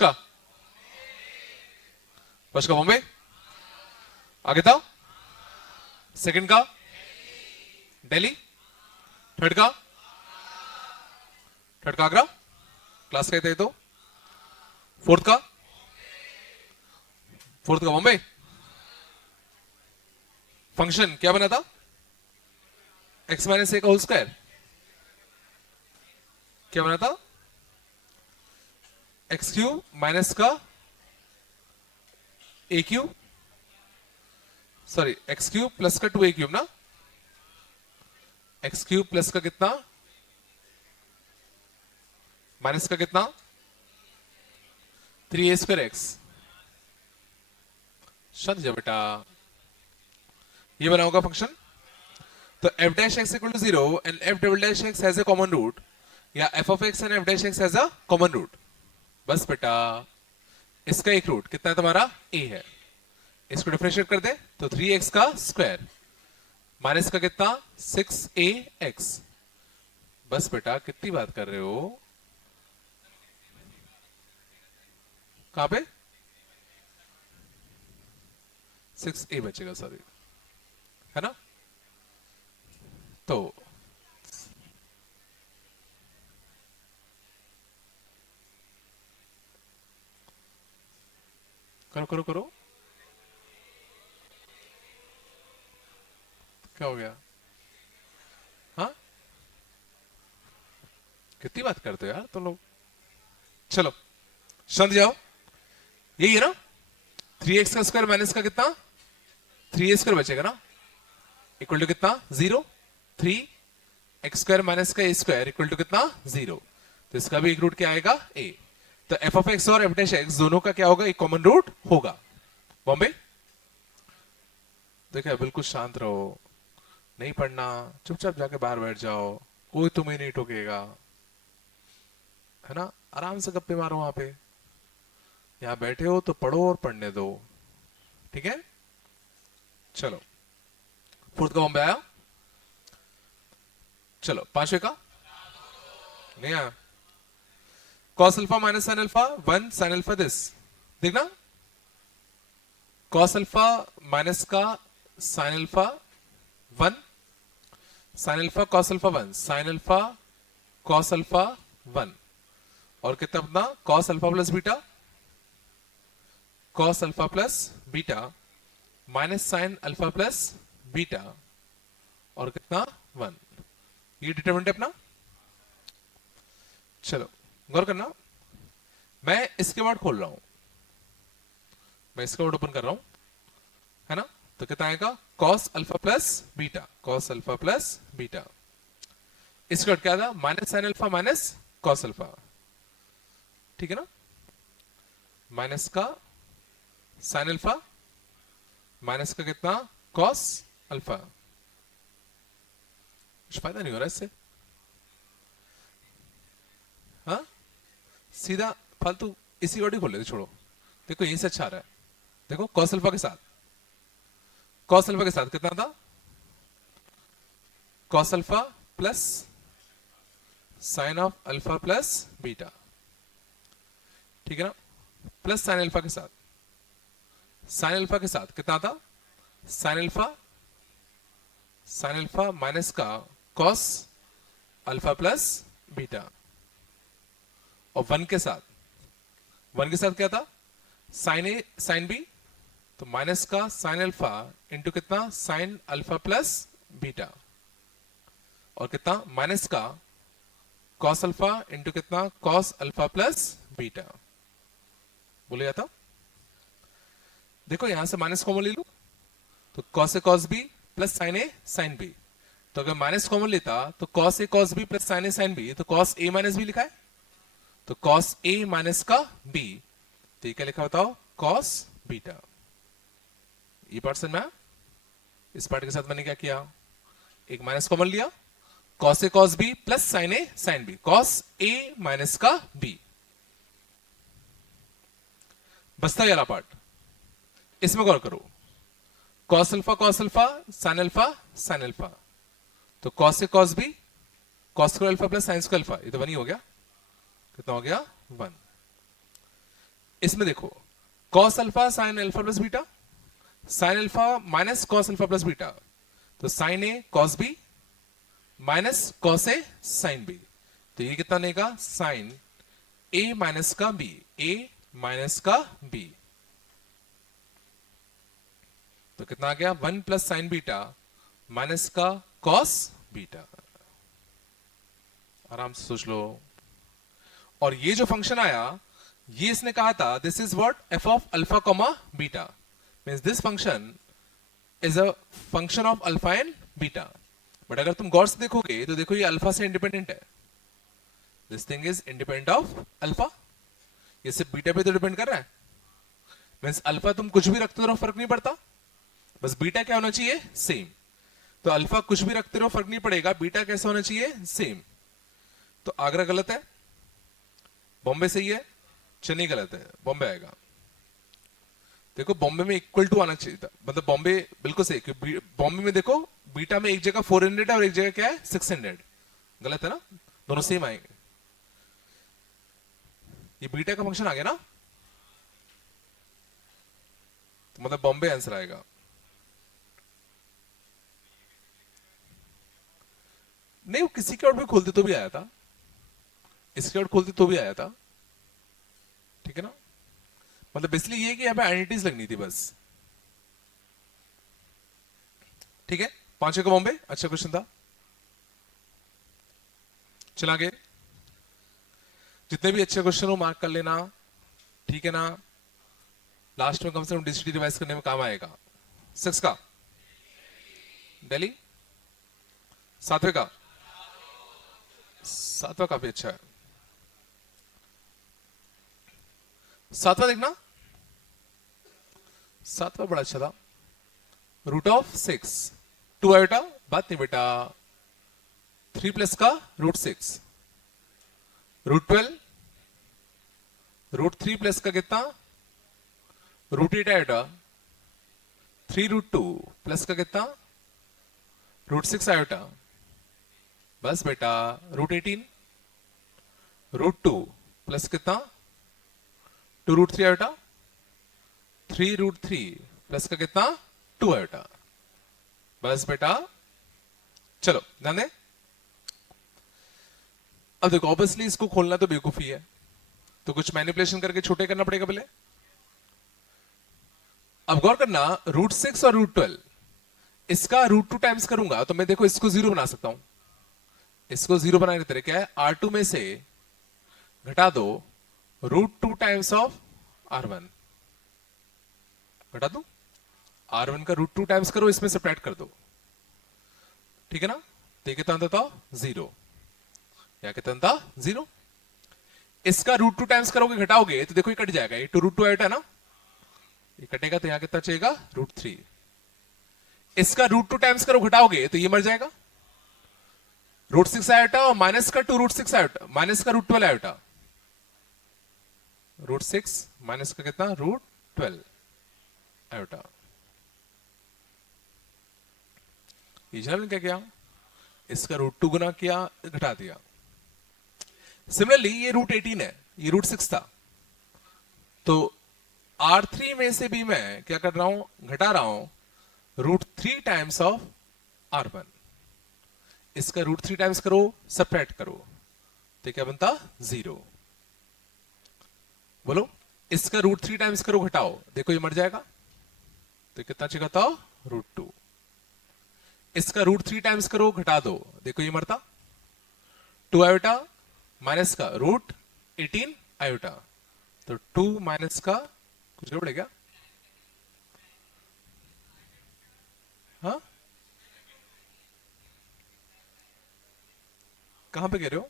का बॉम्बे, आगे था सेकंड का दिल्ली, थर्ड का आगरा, क्लास कहते हैं तो फोर्थ का बॉम्बे। फंक्शन क्या बना था? एक्स माइनस ए का होल स्क्वायर। क्या बना था? एक्स क्यूब माइनस का a cube, sorry x cube plus का 2a क्यूब ना, एक्स क्यूब प्लस का कितना माइनस का कितना 3a स्क्वायर एक्स। शांत जाओ बेटा, ये बना होगा फंक्शन। तो f dash x equal to 0 and f double dash x has a common root, या f of x and f dash x has a common root. बस बेटा, इसका एक रूट कितना है तुम्हारा a है, इसको डिफरेंशिएट कर दे तो 3x का स्क्वायर माइनस का कितना 6ax। बस बेटा, कितनी बात कर रहे हो? कहां पे 6a बचेगा, सॉरी, है ना? तो करो करो करो, क्या हो गया? हाँ, कितनी बात करते हो यार तुम लोग। चलो शांत जाओ, यही है ना 3x का स्क्वायर माइनस का कितना 3a स्क्वायर बचेगा ना, इक्वल टू कितना 0। 3x स्क्वायर माइनस का a स्क्वायर इक्वल टू कितना 0। तो इसका भी एक रूट क्या आएगा a। तो एफ ऑफ एक्स और एफ डैश एक्स दोनों का क्या होगा, एक कॉमन रूट होगा। बॉम्बे देखा, बिल्कुल शांत रहो, नहीं पढ़ना, चुपचाप जाके बाहर बैठ जाओ, कोई तुम्हें नहीं टोकेगा, है ना? आराम से गप्पे मारो वहां पे, यहां बैठे हो तो पढ़ो और पढ़ने दो, ठीक है? चलो फोर्थ का बॉम्बे आया, चलो पांचवे का नहीं आया। Cos alpha minus sine alpha 1 sine alpha this, देखना कॉस अल्फा माइनस का sine alpha 1 sine alpha cos alpha 1 sine alpha cos alpha 1, और कितना अपना cos alpha plus beta minus sine alpha plus beta, और कितना 1। ये डिटरमिनेंट है अपना। चलो गौर करना, मैं इसके बाद खोल रहा हूं, मैं इसका वर्ड ओपन कर रहा हूं, है ना? तो कितना आएगा cos alpha plus beta, cos alpha plus beta. इसका क्या था minus sine alpha minus cos alpha, ठीक है ना? माइनस का साइन अल्फा माइनस का कितना कॉस अल्फा। कुछ फायदा नहीं हो रहा इससे, हाँ? सीधा फालतू इसी वर्ड ही खोल लेते, छोड़ो। देखो यहीं से अच्छा आ रहा है, देखो कॉस अल्फा के साथ कितना था cos alpha plus sign of alpha plus beta, ठीक है ना? प्लस साइन अल्फा के साथ कितना था साइन अल्फा माइनस का कॉस अल्फा प्लस बीटा, और 1 के साथ क्या था साइन ए साइन बी, तो माइनस का साइन अल्फा इंटू कितना साइन अल्फा प्लस बीटा, और कितना माइनस का कॉस अल्फा इंटू कितना कॉस अल्फा प्लस बीटा। बोले जाता, देखो यहां से माइनस कॉमन ले लो तो कॉस ए कॉस बी प्लस साइन ए साइन बी, तो अगर माइनस कॉमन लेता तो कॉस ए कॉस बी प्लस साइन ए साइन बी, तो कॉस ए माइनस बी लिखा है, तो कॉस ए माइनस का बी, तो ये क्या लिखा बताओ कॉस बीटा। ये पार्ट समझ में आया? इस पार्ट के साथ मैंने क्या किया, एक माइनस कॉमन लिया, cos A cos b plus sine A sine b, cos a minus का बी। बचता वाला पार्ट, इसमें गौर करो, कॉस अल्फा साइन अल्फा, तो कॉस ए cos b cos square alpha plus sine square alpha, ये तो 1 ही हो गया, कितना हो गया 1। इसमें देखो cos alpha sine alpha plus beta, sine alpha minus cos alpha plus beta, तो sign A cos B minus cos A sine B, तो ये कितना देगा साइन ए माइनस का बी, ए माइनस का बी, तो कितना आ गया 1 प्लस साइन बीटा माइनस का कॉस बीटा। आराम से सोच लो। और ये जो फंक्शन आया ये इसने कहा था this is what F of alpha comma beta, means this function is a function of alpha and beta. But अगर तुम गौर से देखोगे तो देखो ये अल्फा से इंडिपेंडेंट है, this thing is independent of alpha, ये सिर्फ बीटा पे तो डिपेंड कर रहा है, मींस अल्फा तुम कुछ भी रखते रहो फर्क नहीं पड़ता, बस बीटा क्या होना चाहिए सेम। तो अल्फा कुछ भी रखते रहो फर्क नहीं पड़ेगा, बीटा कैसा होना चाहिए सेम। तो आगरा गलत है, बॉम्बे सही है, चेन्नई गलत है, बॉम्बे आएगा। देखो बॉम्बे में इक्वल टू आना चाहिए था, मतलब बॉम्बे बिल्कुल सही, क्योंकि बॉम्बे में देखो बीटा में एक जगह 400 है और एक जगह क्या है 600, गलत है ना, दोनों सेम आएंगे। ये बीटा का फंक्शन आ गया ना, तो मतलब बॉम्बे आंसर आएगा। नहीं वो किसी के और भी खोलते तो भी आया था, इसके और खोलते तो भी आया था, ठीक है ना। मतलब बेसिकली ये कि यहाँ पे आइडेंटिटीज लगनी थी बस, ठीक है। 5 का बॉम्बे अच्छा क्वेश्चन था। चला आगे, जितने भी अच्छे क्वेश्चन हो मार्क कर लेना, ठीक है ना, लास्ट में कम से कम डिजिटली रिवाइज करने में काम आएगा। 6 का दिल्ली, 7वें का, 7वां काफी अच्छा है, 7वां देखना, 7वां बड़ा अच्छा था। रूट ऑफ 6, 2 आयोटा, बात नहीं बेटा, 3 प्लस का रूट 6, रूट 12, रूट 3 प्लस का कितना रूट 8 आयोटा, 3 रूट 2 प्लस का कितना रूट 6 आयोटा, बस बेटा रूट 18, रूट 2 प्लस कितना 2 रूट 3 आयोटा, 3 रूट 3 प्लस का कितना 2 आयोटा, बस बेटा। चलो ध्यान दे, अब देखो ऑब्वियसली इसको खोलना तो बेवकूफी है, तो कुछ मैनिपुलेशन करके छोटे करना पड़ेगा पहले। अब गौर करना रूट 6 और रूट 12 इसका रूट 2 टाइम्स करूंगा तो मैं देखो इसको 0 बना सकता हूं, इसको 0 बनाने के तरीका है R2 में से घटा दो रूट 2 टाइम्स ऑफ R1, घटा दो R1 का रूट 2 टाइम्स करो, इसमें सब्ट्रैक्ट कर दो, ठीक है ना। तो कितना था 0, या कितना था 0, इसका रूट 2 टाइम्स करोगे घटाओगे तो देखो ये कट जाएगा, ये 2 रूट 2 आयोटा है ना, ये कटेगा तो यहां कितना चाहिएगा रूट 3, इसका रूट 2 टाइम्स करो घटाओगे तो ये मर जाएगा, रूट 6 आयोटा और माइनस का 2 रूट 6 आयोटा, माइनस का रूट 12 आयोटा, रूट 6 माइनस का कितना रूट 12 आयोटा। ये जान क्या किया, इसका रूट 2 गुना किया घटा दिया। सिमिलरली ये रूट 18 है, ये रूट 6 था, तो R3 में से भी मैं क्या कर रहा हूं घटा रहा हूं रूट 3 टाइम्स ऑफ R1, इसका रूट 3 टाइम्स करो सब्ट्रैक्ट करो तो क्या बनता 0, बोलो इसका रूट 3 टाइम्स करो घटाओ देखो ये मर जाएगा, तो कितना चाहिए था रूट 2, इसका रूट 3 टाइम्स करो घटा दो देखो ये मरता 2 आयोटा माइनस का रूट 18 आयोटा, तो 2 माइनस का कुछ गड़बड़ है क्या, हाँ कहां पे कह रहे हो,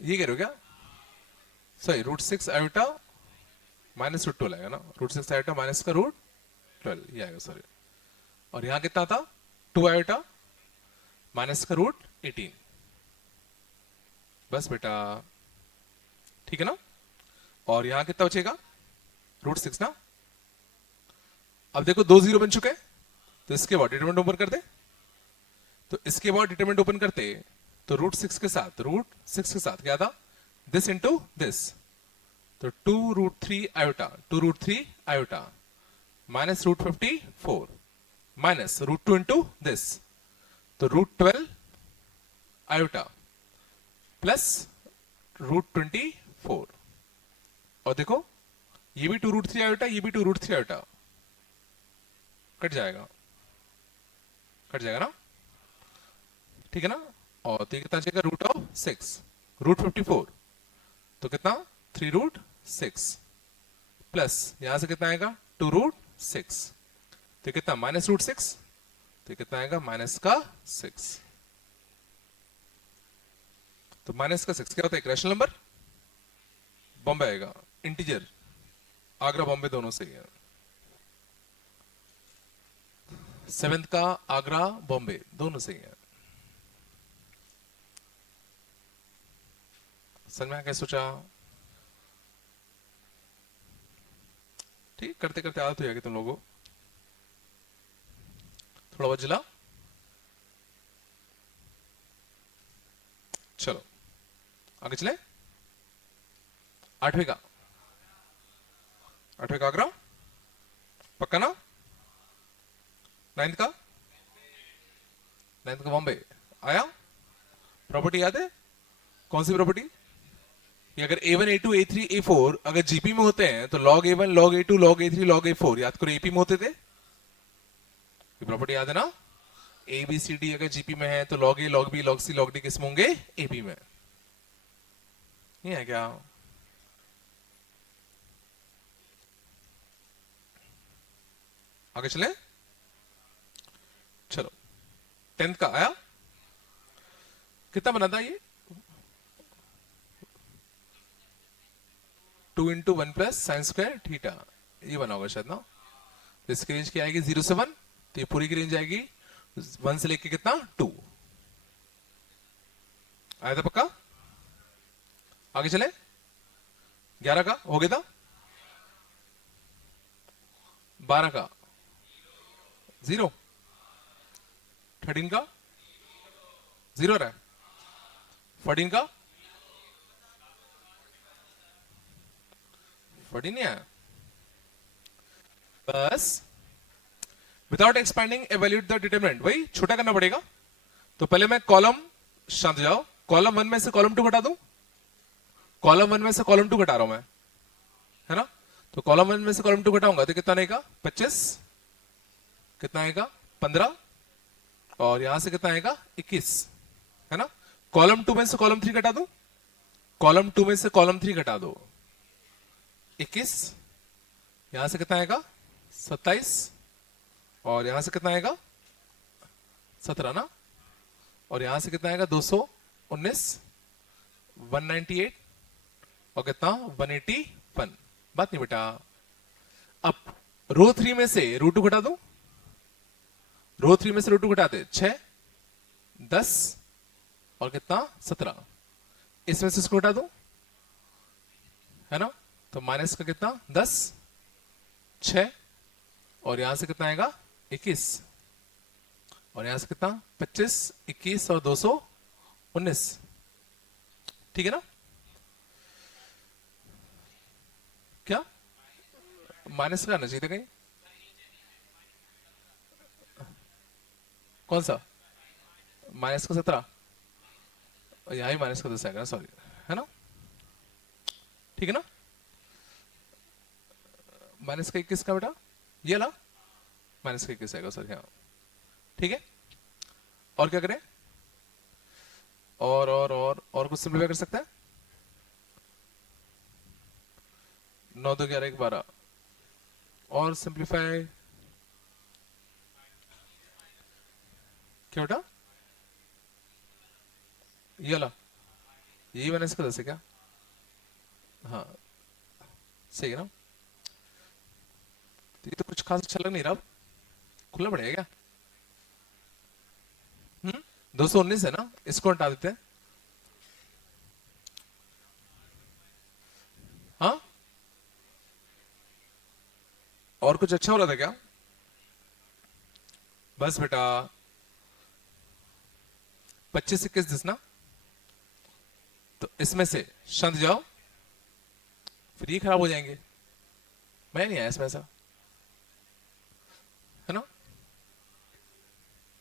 ये कह रहे हो क्या, sorry root 6 iota minus root 12 आएगा ना, रूट 6 आयोटा माइनस का रूट 12 ये आएगा, सॉरी। और यहां कितना था 2 आयोटा माइनस का रूट 18, बस बेटा ठीक है ना। और यहां कितना बचेगा रूट 6 ना। अब देखो 2 0 बन चुके हैं, तो इसके बाद डिटरमिनेंट ओपन कर दे, तो इसके बाद डिटरमिनेंट ओपन करते तो रूट 6 के साथ क्या था दिस इंटू दिस, तो 2√3 iota 2√3 iota minus √54 minus √2 into this, तो √12 आयोटा प्लस √24। और देखो ये भी 2√3 आयोटा, ये भी 2√3 आयोटा, कट जाएगा, कट जाएगा ना, ठीक है ना। और तो ये कितना जाएगा, √6 √54, तो कितना 3√6 प्लस यहां से कितना आएगा 2√6, तो कितना -√6, तो कितना आएगा माइनस का 6। तो माइनस का 6 क्या होता है, एक रैशनल नंबर, बॉम्बे आएगा, इंटीजर, आगरा बॉम्बे दोनों सही है। 7th का आगरा बॉम्बे दोनों सही है। समझ में क्या सोचा, ठीक, करते करते आदत हो जाएगी तुम लोगों को, थोड़ा बहुत जिला। चलो आगे चले, 8वीं का, 8वीं का आगरा पक्का ना, 9th का, 9th का बॉम्बे आया। प्रॉपर्टी याद है, कौन सी प्रॉपर्टी, कि अगर A1 A2 A3 A4 अगर जीपी में होते हैं तो log A1 log A2 log A3 log A4 याद करो एपी में होते थे, ये प्रॉपर्टी याद है ना। ए बी सी डी अगर जीपी में है तो log A log B log C log D किस में होंगे, एपी में, ये है क्या। आगे चले, चलो 10th का आया, कितना बनाता है ये, 2 into 1 plus sine square theta, ये बना होगा शायद ना। तो इसकी रेंज क्या आएगी 0 से 1, तो ये पूरी की रेंज आएगी 1 से लेके कितना 2, आया था पक्का। आगे चले, 11 का हो गया था, 12 का 0, 13 का 0 रहा है, 14 का 14 नहीं आया, बस without expanding evaluate the determinant, वही छोटा करना पड़ेगा। तो पहले मैं कॉलम, शांत जाओ, कॉलम 1 में से कॉलम 2 घटा दूं, कॉलम 1 में से कॉलम 2 घटा रहा हूं मैं, है ना। तो कॉलम 1 में से कॉलम 2 घटाऊंगा तो कितना आएगा 25, कितना आएगा 15, और यहां से कितना आएगा 21, है ना। कॉलम 2 में से कॉलम 3 घटा दो, कॉलम 2 में से कॉलम 3 घटा दो 21, यहां से कितना आएगा 27, और यहां से कितना आएगा 17 ना, और यहां से कितना आएगा 219, 198, और कितना 181। बात नहीं बेटा, अब रो 3 में से √2 घटा दो, रो 3 में से √2 घटाते 6 10 और कितना 17, इसमें से इसको घटा दो, है ना। तो माइनस का कितना 10 6, और यहां से कितना आएगा 21, और यहां से कितना 25 21 और 219, ठीक है ना। क्या माइनस का आना चाहिए था कहीं, कौन सा माइनस का 17, यहां ही माइनस का 10 आएगा, सॉरी, है ना, ठीक है ना। माइनस का 21 का बेटा ये ला, माइनस का 21 आएगा सॉरी, हाँ ठीक है। और क्या करें, और कुछ सिंपलीफाई कर सकते हैं, 9 2 11 1 12, और सिंपलीफाई क्या बेटा, ये ला, यही माइनस का 10 है क्या, हाँ सही है ना। तो ये तो कुछ खास अच्छा लग नहीं रहा, खुला पड़ेगा क्या, 219 है ना, इसको हटा देते हैं, हाँ और कुछ अच्छा हो रहा था क्या, बस बेटा 25 21 10 ना, तो इसमें से शांत जाओ, फिर ये खराब हो जाएंगे। मैं नहीं आया इसमें ऐसा, है ना।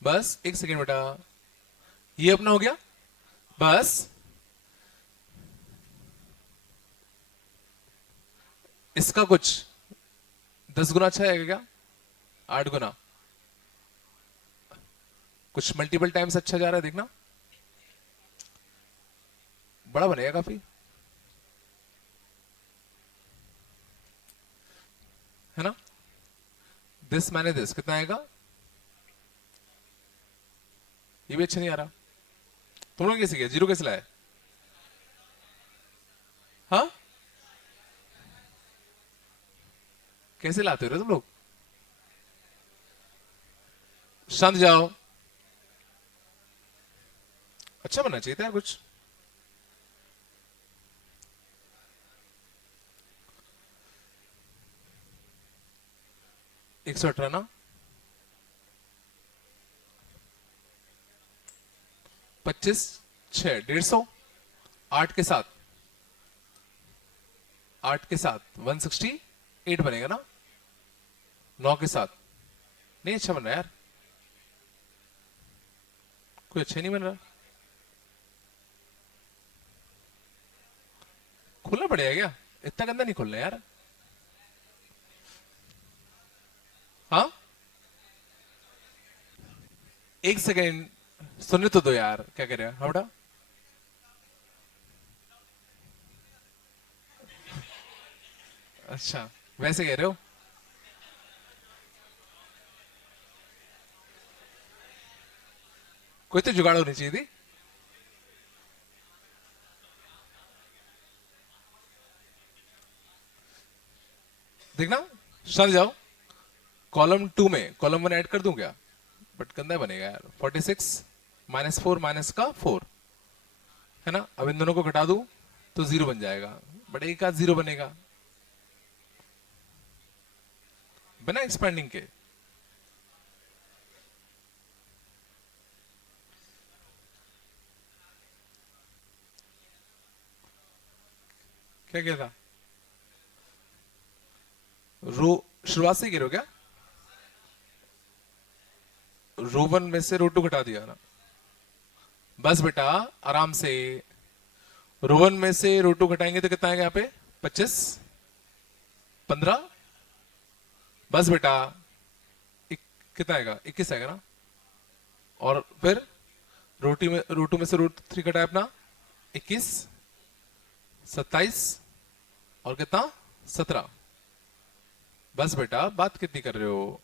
बस एक सेकेंड बेटा, ये अपना हो गया। बस इसका कुछ 10 गुना अच्छा है क्या, 8 गुना, कुछ मल्टीपल टाइम्स अच्छा जा रहा है, देखना बड़ा बनेगा काफी, है ना। दिस मैंने दिस कितना आएगा, ये भी अच्छा नहीं आ रहा। तुम लोग कैसे किया, जीरो कैसे लाए? हाँ, कैसे लाते हो रे तुम लोग? शांत जाओ, अच्छा बनना चाहिए था यार कुछ। एक सौ अठारह ना, 25, 6, 150, 8 के साथ, 168 बनेगा ना, 9 के साथ। नहीं अच्छा बन रहा यार, कोई अच्छा नहीं बन रहा। खुलना पड़ेगा क्या, इतना गंदा नहीं खुलना यार। हाँ, एक सेकेंड सुनने तो दो यार, क्या कह रहे हैं, हाँ बेटा। अच्छा, वैसे कह रहे हो। कोई तो जुगाड़ होनी चाहिए थी। देखना, चल जाओ, कॉलम 1 ऐड कर दूं क्या? बट गंदा बनेगा यार। 46 -4 माइनस का 4, है ना। अब इन दोनों को घटा दूं तो 0 बन जाएगा, बट एक आध 0 बनेगा, बिना एक्सपेंडिंग के। क्या क्या था, रो शुरुआत से ही कह रहे हो क्या? रो 1 में से रो 2 घटा दिया ना, बस बेटा आराम से। रो 1 में से रो 2 घटाएंगे तो कितना आएगा यहाँ पे, 25, 15, बस बेटा कितना आएगा, 21 आएगा ना। और फिर रो 2 में से रो 3 घटाए अपना, 21, 27, और कितना, 17। बस बेटा बात कितनी कर रहे हो,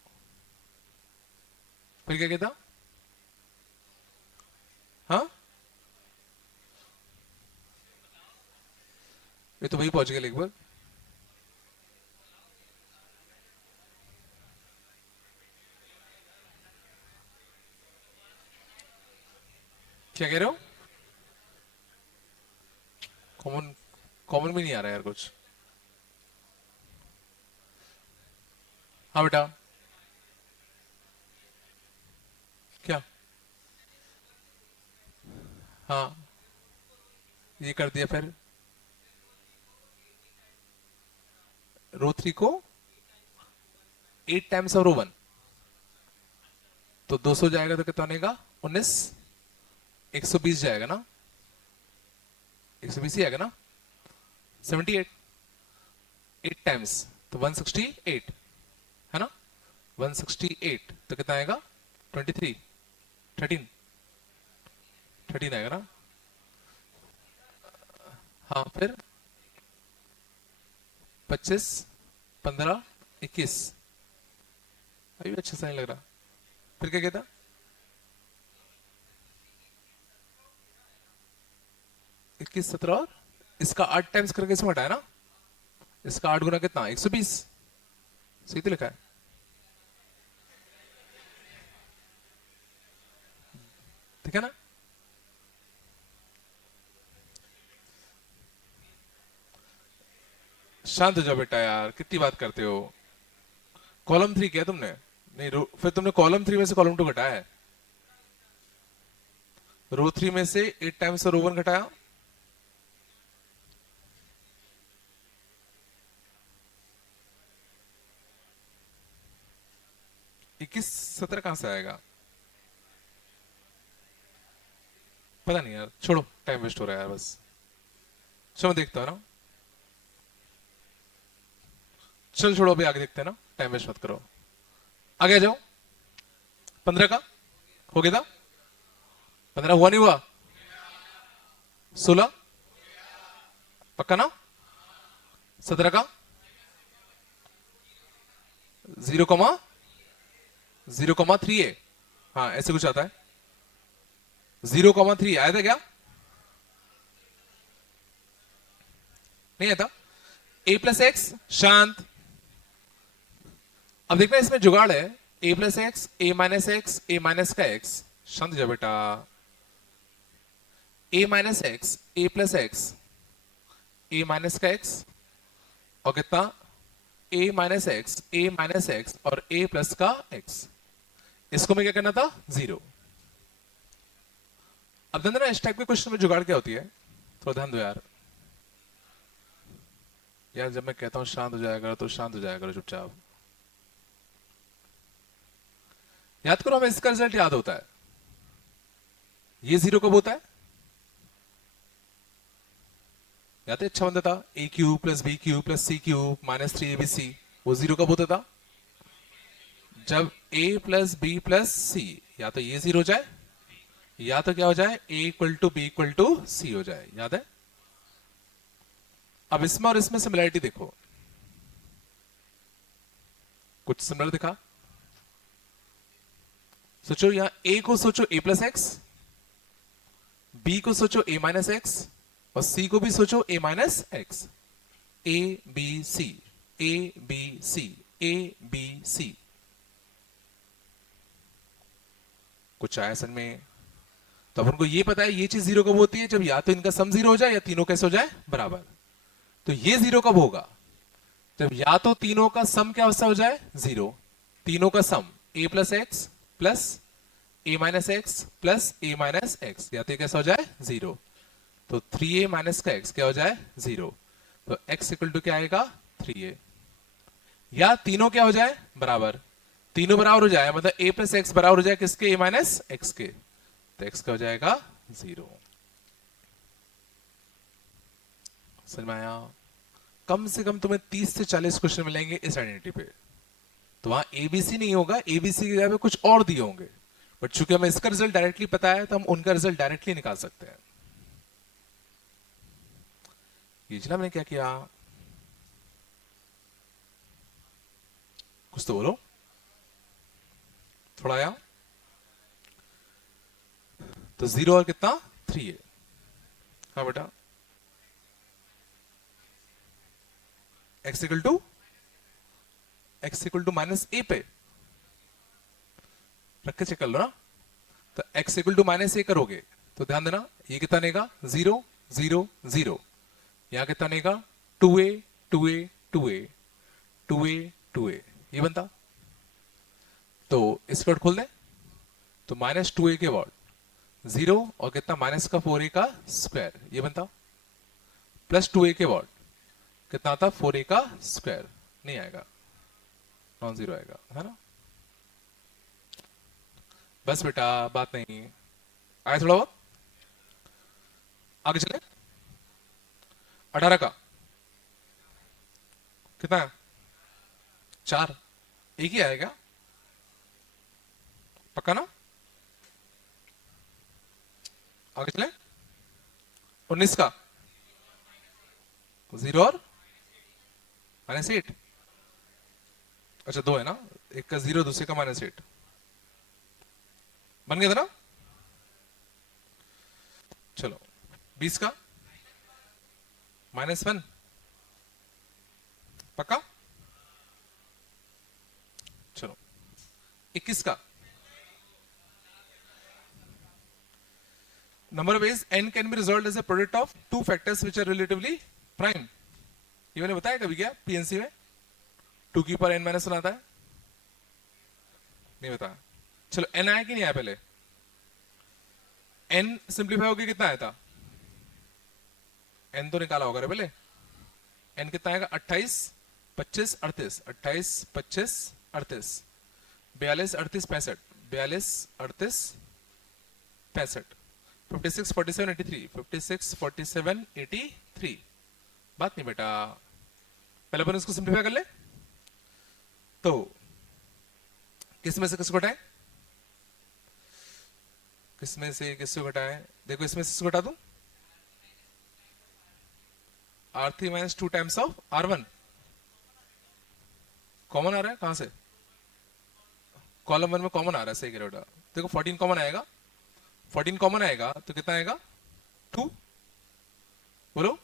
फिर क्या कहता। हाँ, ये तो वही पहुंच गया लगभग। क्या कह रहे हो, कॉमन, कॉमन में नहीं आ रहा यार कुछ। हाँ बेटा, क्या, हाँ ये कर दिया, फिर रो 3 को 8 टाइम्स और रो 1, तो 200 जाएगा तो कितना बनेगा, 19, 120 जाएगा ना, 120 ही आएगा ना, 78, 8 टाइम्स तो 168, है ना। 168 तो कितना आएगा, 23, 13, 13 आएगा ना। हाँ फिर 25, 15, 21, अभी भी अच्छा सा नहीं लग रहा। फिर क्या कहता, 21, 17, और इसका 8 टाइम्स करके इसमें हटाया ना, इसका 8 गुना कितना, 120, सही तो लिखा है। ठीक है ना। शांत हो जाओ बेटा यार, कितनी बात करते हो। कॉलम 3 किया तुमने, नहीं फिर तुमने कॉलम 3 में से कॉलम 2 घटाया है। रो 3 में से 8 टाइम्स रो 1 घटाया, 21 17 कहां से आएगा? पता नहीं यार, छोड़ो, टाइम वेस्ट हो रहा है यार, बस चलो मैं देखता हूँ ना। चलो छोड़ो, अभी आगे देखते हैं ना, टाइम वेस्ट मत करो। आगे आ जाओ। 15 का हो गया था? 15 हुआ नहीं हुआ? 16 पक्का ना? 17 का 0,0,3 हाँ ऐसे कुछ आता है। 0,3 आया था क्या? नहीं आया था। ए प्लस एक्स शांत। अब देखना इसमें जुगाड़ है। ए प्लस एक्स, ए माइनस एक्स, ए माइनस का एक्स। शांत जा बेटा। ए माइनस एक्स, ए प्लस एक्स, ए माइनस का एक्स, और कितना? ए माइनस एक्स, ए माइनस एक्स और ए प्लस का एक्स। इसको मैं क्या करना था? 0। अब ध्यान देना, इस टाइप के क्वेश्चन में जुगाड़ क्या होती है, थोड़ा ध्यान दो यार। यार जब मैं कहता हूं शांत हो जाया करो तो शांत हो जाया करो चुपचाप। याद करो, हमें इसका रिजल्ट याद होता है। ये 0 कब होता है? याद है? अच्छा बनता था a cube plus b cube plus c cube minus 3 abc। वो 0 कब होता था? जब a plus B plus c, या तो ये 0 हो जाए, या तो क्या हो जाए, a equal to B equal to C हो जाए। याद है? अब इसमें और इसमें सिमिलरिटी देखो, कुछ सिमिलर दिखा। सोचो यहां a को सोचो a प्लस एक्स, बी को सोचो a माइनस एक्स, और सी को भी सोचो a minus x. A B C, A B C, A B C. कुछ आया समझ में? तो अपन को ये पता है ये चीज 0 कब होती है, जब या तो इनका सम 0 हो जाए या तीनों कैसे हो जाए, बराबर। तो ये 0 कब होगा? जब या तो तीनों का सम क्या हो जाए, 0। तीनों का सम a plus x plus A minus x plus A minus x, या तो कैसा हो जाए, 0। तो 3a माइनस का x क्या हो जाए, 0। तो x इक्वल टू क्या आएगा, 3a। या तीनों क्या हो जाए, बराबर। तीनों बराबर हो जाए मतलब a प्लस एक्स बराबर हो जाए किसके, a माइनस एक्स के। तो x क्या हो जाएगा, 0। समझ में आया? कम से कम तुम्हें 30 से 40 क्वेश्चन मिलेंगे इस आइडेंटिटी पे। तो वहां एबीसी नहीं होगा, एबीसी की जगह पे कुछ और दिए होंगे, बट चूंकि हमें इसका रिजल्ट डायरेक्टली पता है तो हम उनका रिजल्ट डायरेक्टली निकाल सकते हैं। ये चला मैंने क्या किया, कुछ तो बोलो। थोड़ा आया तो 0 और कितना, 3 है। हाँ बेटा, एक्स इक्वल टू माइनस ए पे रख के चेक कर लो ना। तो एक्स इक्वल टू माइनस ए करोगे तो ध्यान देना, ये कितना नेगा, 0 0 0। यहां कितना नेगा, 2a 2a 2a 2a 2a, ये बनता। तो इसका खोल दे, तो माइनस 2a के वर्ड 0 और कितना, माइनस का 4a का स्क्वायर, ये बनता। प्लस 2a के वर्ड कितना आता, 4a का स्क्वायर। नहीं आएगा, नॉन जीरो आएगा, है ना? बस बेटा, बात नहीं आया, थोड़ा बहुत आगे चले। 18 का कितना है, 4। एक ही आएगा, पक्का ना? आगे चले। 19 का 0 और -8। अच्छा, दो है ना, एक का 0 दूसरे का -8। बन गया था ना? चलो, 20 का -1, पक्का? चलो, 21 का number of ways n can be resolved as a product of two factors which are relatively prime। ये मैंने बताया कभी क्या पीएनसी में, 2 की पावर n -1 आता है? नहीं बताया। चलो, n आया कि नहीं आया पहले? n सिंप्लीफाई होकर कितना आया था? n तो निकाला होगा रे पहले। n कितना आएगा, 28 25 38, 28 25 38। 42 38 65, 42 38 65, 56 47 83, 56 47 83। बात नहीं बेटा, पहले अपन इसको सिंप्लीफाई कर ले। तो किस में से किसको घटाए, किसमें से किसको घटाए, देखो इसमें से घटा दूं, R3 minus 2 times of R1 common आ रहा है, कहां से, कॉलम 1 में कॉमन आ रहा है, सही कह रहे हो बेटा। देखो 14 कॉमन आएगा, 14 कॉमन आएगा तो कितना आएगा 2, बोलो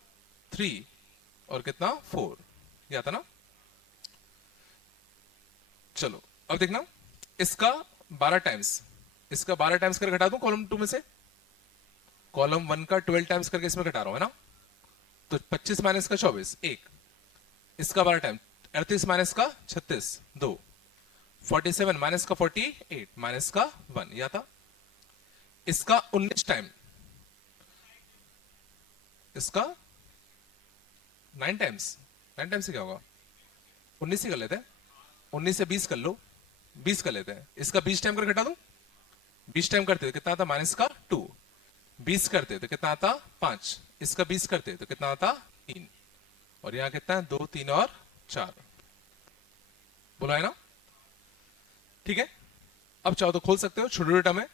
3 और कितना 4, ये आता ना। चलो अब देखना, इसका 12 टाइम्स, इसका 12 टाइम्स करके घटा दूं कॉलम 2 में से, कॉलम 1 का 12 टाइम्स करके इसमें घटा रहा हूं है ना। तो 25 माइनस का 24 1, इसका 12 टाइम 38 माइनस का 36 2, 47 माइनस का 48 माइनस का 1, यह था। इसका 19 टाइम, इसका 9 टाइम्स, 9 टाइम्स से क्या होगा, 19 से कर लेते हैं, 19 से 20 कर लो, 20 कर लेते हैं। इसका 20 टाइम कर घटा दूं, 20 टाइम करते तो कितना आता माइनस का 2, 20 करते तो कितना आता 5, इसका 20 करते तो कितना आता 3, और यहां कितना है 2 3 और 4, बोला है ना। ठीक है, अब चाहो तो खोल सकते हो, छोटे छोटे टर्म है,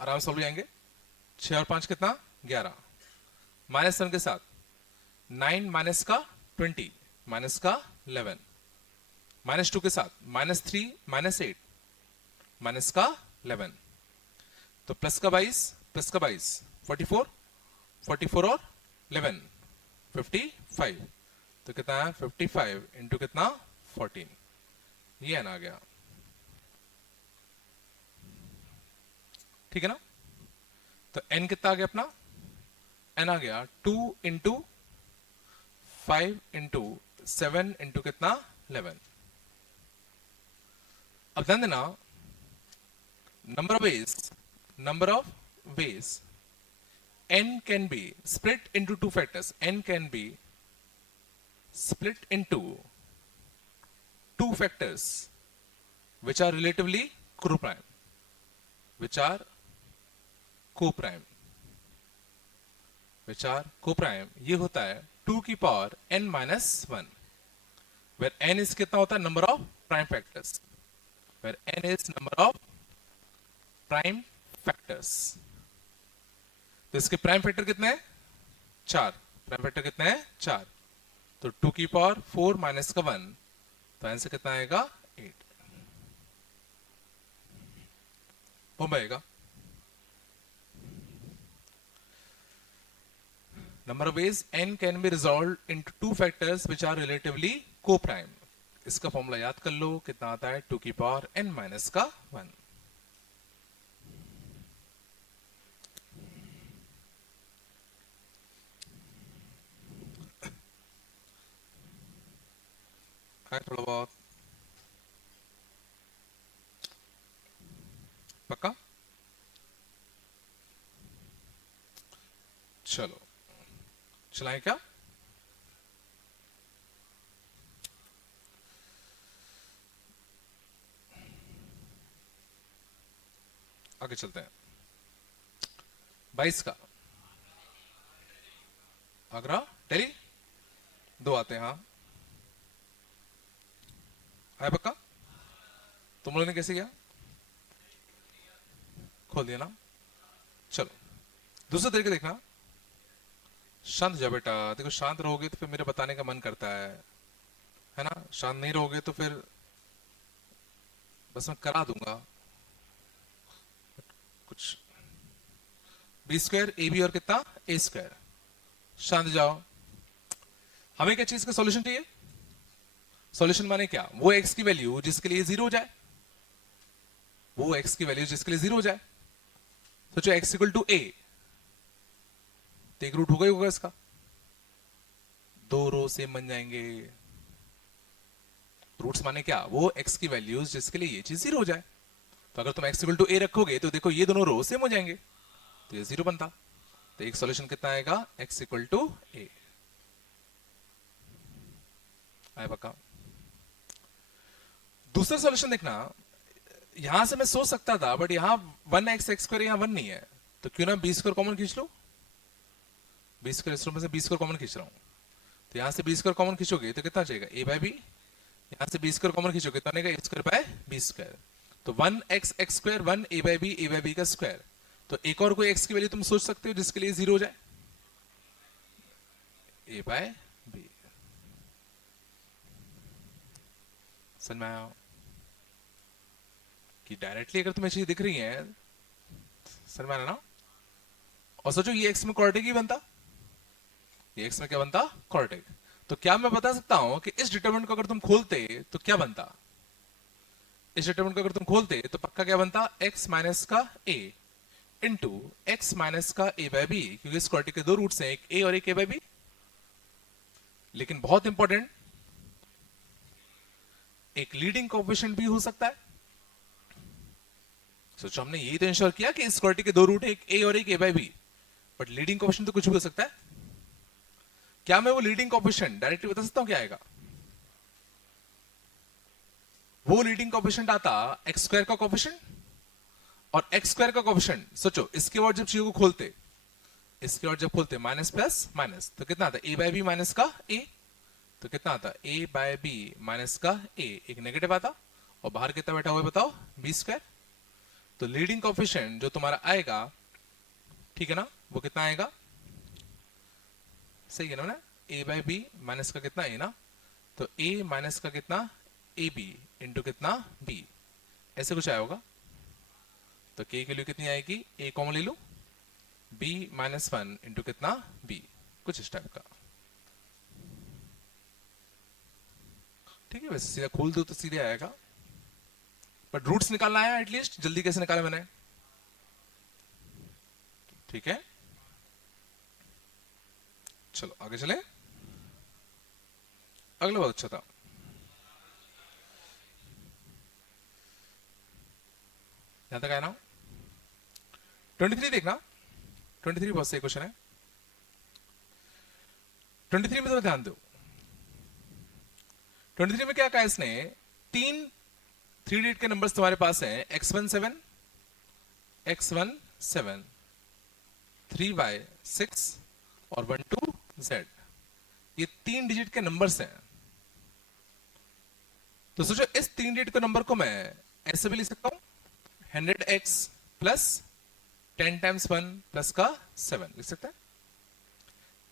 आराम से हो जाएंगे। 6 और 5 कितना 11, माइनस 1 के साथ 9 माइनस का 20 माइनस का 11, माइनस 2 के साथ -3 -8 माइनस का 11, तो प्लस का 22 प्लस का 22 44, 44 और 11 55, तो कितना है 55 इंटू कितना 14, ये ना आ गया। ठीक है ना, तो n कितना आ गया अपना, n आ गया 2 इंटू 5 इंटू 7 इंटू कितना 11। अब ध्यान देना, number of ways n can be split into two factors, n can be split into two factors which are relatively coprime, which are coprime, which are coprime, ये होता है 2 की power n minus 1, where n is कितना होता है number of prime factors, where n is number of prime factors। तो इसके prime factor कितने हैं 4, प्राइम फैक्टर कितने हैं 4, तो 2 की पावर 4 माइनस का 1, तो आंसर कितना आएगा 8, हो पाएगा। Number of ways n can be resolved into two factors which are relatively coprime, इसका फॉर्मूला याद कर लो, कितना आता है 2 की पावर n माइनस का 1। थोड़ा बहुत पक्का, चलो चलाएं क्या, आगे चलते हैं। 22 का आगरा दिल्ली 2 आते हैं, हाँ है पक्का, तुम लोगों ने कैसे किया, खोल दिया ना। चलो दूसरा तरीके देखना, शांत जाओ बेटा, देखो शांत रहोगे तो फिर मेरे बताने का मन करता है ना, शांत नहीं रहोगे तो फिर बस मैं करा दूंगा कुछ। बी स्क्वायर ए बी और कितना ए स्क्वायर, शांत जाओ। हमें क्या चीज का सॉल्यूशन चाहिए, सॉल्यूशन माने क्या, वो एक्स की वैल्यू जिसके लिए 0 हो जाए, वो एक्स की वैल्यू जिसके लिए 0 हो जाए। सोचो एक्स इक्वल टू ए, तो एक रूट होगा ही होगा इसका, 2 रो सेम बन जाएंगे। रूट्स माने क्या, वो एक्स की वैल्यूज जिसके लिए ये चीज 0 हो जाए। तो अगर तुम एक्स इक्वल टू ए रखोगे तो देखो ये दोनों रो सेम हो जाएंगे, तो ये 0 बनता। तो एक सॉल्यूशन कितना आएगा, एक्स इक्वल टू ए, आए पक्का। दूसरा सॉल्यूशन देखना, यहां से मैं सोच सकता था, बट यहां 1x(x²) यहां 1 नहीं है, तो क्यों ना b² कॉमन खींच लो। b² में से b² कॉमन खींच रहा हूं, तो यहां से b² कॉमन खींचोगे तो कितना जाएगा, a/b। यहां से b² कॉमन खींचोगे तो बनेगा a²/b²। तो 1x(x²) 1 a/b, a/b का स्क्वायर। तो एक और कोई x की वैल्यू तुम सोच सकते हो जिसके लिए 0 हो जाए, a/b। समझ में आया कि डायरेक्टली अगर तुम्हें चीज दिख रही है, समझ में आ रहा ना। और सोचो ये x में क्वाड्रेटिक ही बनता, ये x में क्या बनता, क्वाड्रेटिक। तो क्या मैं बता सकता हूं कि इस डिटरमिनेंट को अगर तुम खोलते तो क्या बनता, इस डिटरमिनेंट को अगर तुम खोलते तो पक्का क्या बनता, x माइनस का a इंटू एक्स माइनस का a/b, क्योंकि इस क्वाड्रेटिक के दो रूट्स हैं, एक a और एक a/b। लेकिन बहुत इंपॉर्टेंट, एक लीडिंग कोएफिशिएंट भी हो सकता है। सोचो हमने यही तो इंश्योर किया कि इस क्वाड्रेटिक के दो रूट है, एक a और एक a/b, बट लीडिंग कोएफिशिएंट तो कुछ भी हो सकता है। क्या मैं वो लीडिंग कोएफिशिएंट डायरेक्टली बता सकता हूं क्या आएगा, वो लीडिंग कोएफिशिएंट आता x² का कोएफिशिएंट, और x² का कोएफिशिएंट सोचो इसके बाद जब चीजों को खोलते, इसके बाद जब खोलते माइनस प्लस माइनस, तो कितना आता a/b माइनस का a, तो कितना आता a/b माइनस का a, एक नेगेटिव आता, और बाहर कितना बैठा हुआ है बताओ, b²। तो लीडिंग कोएफिशिएंट जो तुम्हारा आएगा, ठीक है ना, वो कितना आएगा, सही है ना, a/b माइनस का कितना a ना, तो a माइनस का कितना ab इंटू कितना b, ऐसे कुछ आया होगा। तो k की वैल्यू कितनी आएगी, a कॉमन ले लो, b माइनस 1 इंटू कितना b, कुछ इस टाइप का। ठीक है, वैसे सीधा खोल दो तो सीधे आएगा, बट रूट्स निकालना है एटलीस्ट, जल्दी कैसे निकाला मैंने। ठीक है, चलो आगे चले। अगला बहुत अच्छा था, यहां तक आया ना। 23 देखना, 23 बहुत सही क्वेश्चन है। 23 में थोड़ा ध्यान दो। 23 में क्या कहा इसने, तीन 3 डिजिट के नंबर्स तुम्हारे पास हैं, x17, x17, 3y6 और 12z, ये 3 डिजिट के नंबर्स हैं। तो सोचो इस 3 डिजिट के नंबर को मैं ऐसे भी लिख सकता हूं, 100x प्लस 10 टाइम्स 1 प्लस का 7 लिख सकते हैं।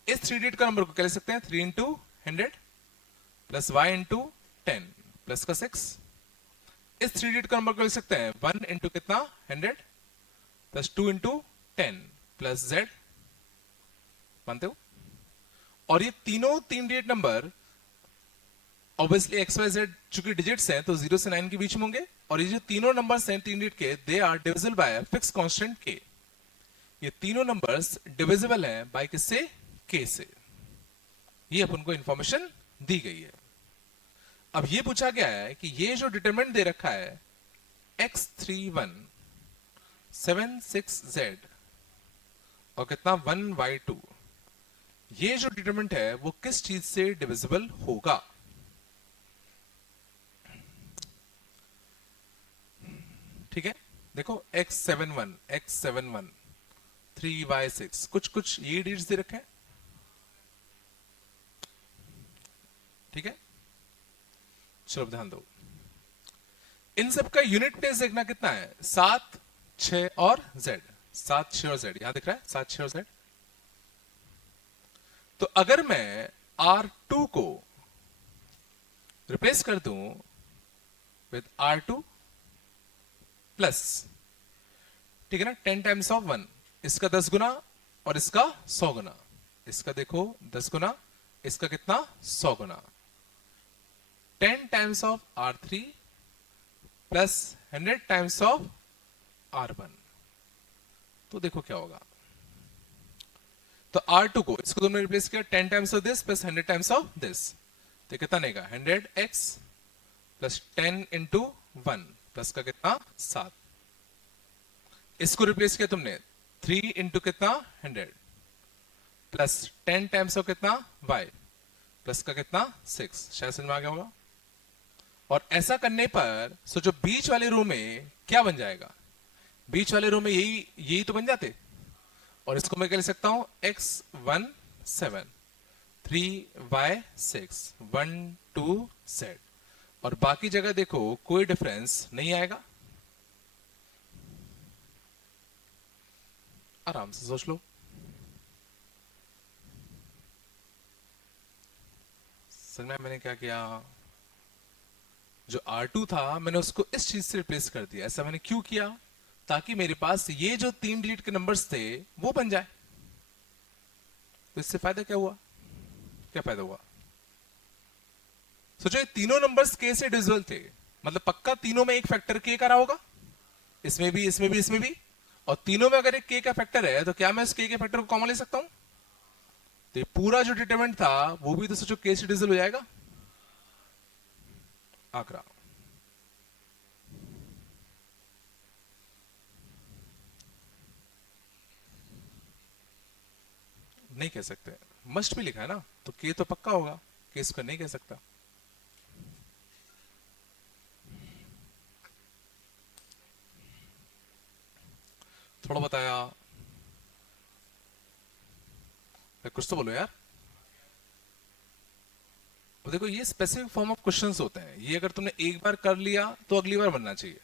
इस 3 डिजिट का नंबर को क्या लिख सकते हैं, 3 into 100 plus y into 10 plus का 6। इस 3 डिजिट का नंबर को लिख सकते हैं 1 इंटू कितना 100 प्लस 2 इंटू 10 प्लस z, मानते हो। और ये तीनों 3 digit number obviously x y z चूंकि डिजिट्स हैं तो 0 से 9 के बीच में होंगे, और ये जो तीनों नंबर्स हैं 3 डिजिट के, they are divisible by fix constant k। ये तीनों नंबर्स डिविजिबल हैं बाय किससे, k से। ये अपन को इंफॉर्मेशन दी गई है। अब ये पूछा गया है कि ये जो डिटरमिनेंट दे रखा है x31 76z और कितना 1y2, ये जो डिटरमिनेंट है वो किस चीज से डिविजिबल होगा। ठीक है, देखो x71 x71 3y6, कुछ कुछ ये डिजिट्स दे रखे हैं। ठीक है, चलो ध्यान दो, इन सब का यूनिट प्लेस देखना कितना है, 7 6 और z, 7 6 और z, यहां दिख रहा है 7 6 और z। तो अगर मैं R2 को रिप्लेस कर दूं विद R2 प्लस, ठीक है ना, 10 टाइम्स ऑफ 1, इसका 10 गुना और इसका 100 गुना, इसका देखो 10 गुना, इसका कितना 100 गुना, 10 times of R3 plus 100 times of R1। तो देखो क्या होगा, तो R2 को इसको तुमने रिप्लेस किया 10 times of this plus 100 times of this, तो कितना देगा 100x प्लस 10 इंटू 1 प्लस का कितना 7। इसको रिप्लेस किया तुमने 3 इंटू कितना 100 प्लस 10 टाइम्स ऑफ कितना y प्लस का कितना 6, शायद समझ में आ गया होगा। और ऐसा करने पर सोचो बीच वाले रो में क्या बन जाएगा, बीच वाले रो में यही यही तो बन जाते। और इसको मैं क्या लिख सकता हूं, x1 7 3y6 1 2 z। और बाकी जगह देखो कोई डिफरेंस नहीं आएगा। आराम से सोच लो। समझ में मैंने क्या किया, जो R2 था मैंने उसको इस चीज से रिप्लेस कर दिया। ऐसा मैंने क्यों किया, ताकि मेरे पास ये जो 3 डिजिट के नंबर्स थे वो बन जाए। तो इससे फायदा क्या हुआ, क्या फायदा हुआ, सोचो ये तीनों नंबर्स k से डिविजिबल थे, मतलब पक्का तीनों में एक फैक्टर k का रहा होगा, इसमें भी इसमें भी इसमें भी। और तीनों में अगर एक k का फैक्टर है तो क्या मैं उस k के फैक्टर को कॉमन ले सकता हूं। तो ये पूरा जो डिटरमिनेंट था वो भी तो सोचो k से डिविजिबल हो जाएगा। आंकड़ा नहीं कह सकते, मस्ट भी लिखा है ना, तो k तो पक्का होगा, k स्क्वायर नहीं कह सकता। थोड़ा बताया, कुछ तो बोलो यार। अब देखो ये स्पेसिफिक फॉर्म ऑफ क्वेश्चंस होते हैं, ये अगर तुमने एक बार कर लिया तो अगली बार बनना चाहिए,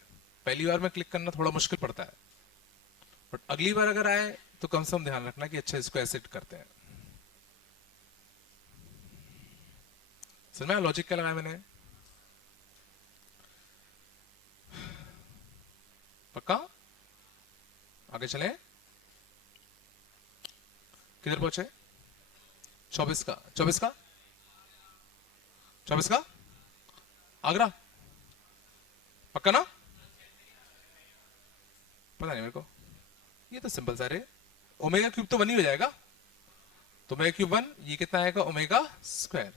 पहली बार में क्लिक करना थोड़ा मुश्किल पड़ता है, बट अगली बार अगर आए तो कम से कम ध्यान रखना कि अच्छा इसको ऐसे करते हैं। समझ में लॉजिक क्या लगाया मैंने, पक्का। आगे चले, किधर पहुंचे, 24 का 24 का 24 का आगरा, पक्का ना, पता नहीं मेरे को। ये तो सिंपल सा रे, ओमेगा क्यूब तो 1 ही हो जाएगा, तो ओमेगा क्यूब 1, ये कितना आएगा ओमेगा स्क्वायर,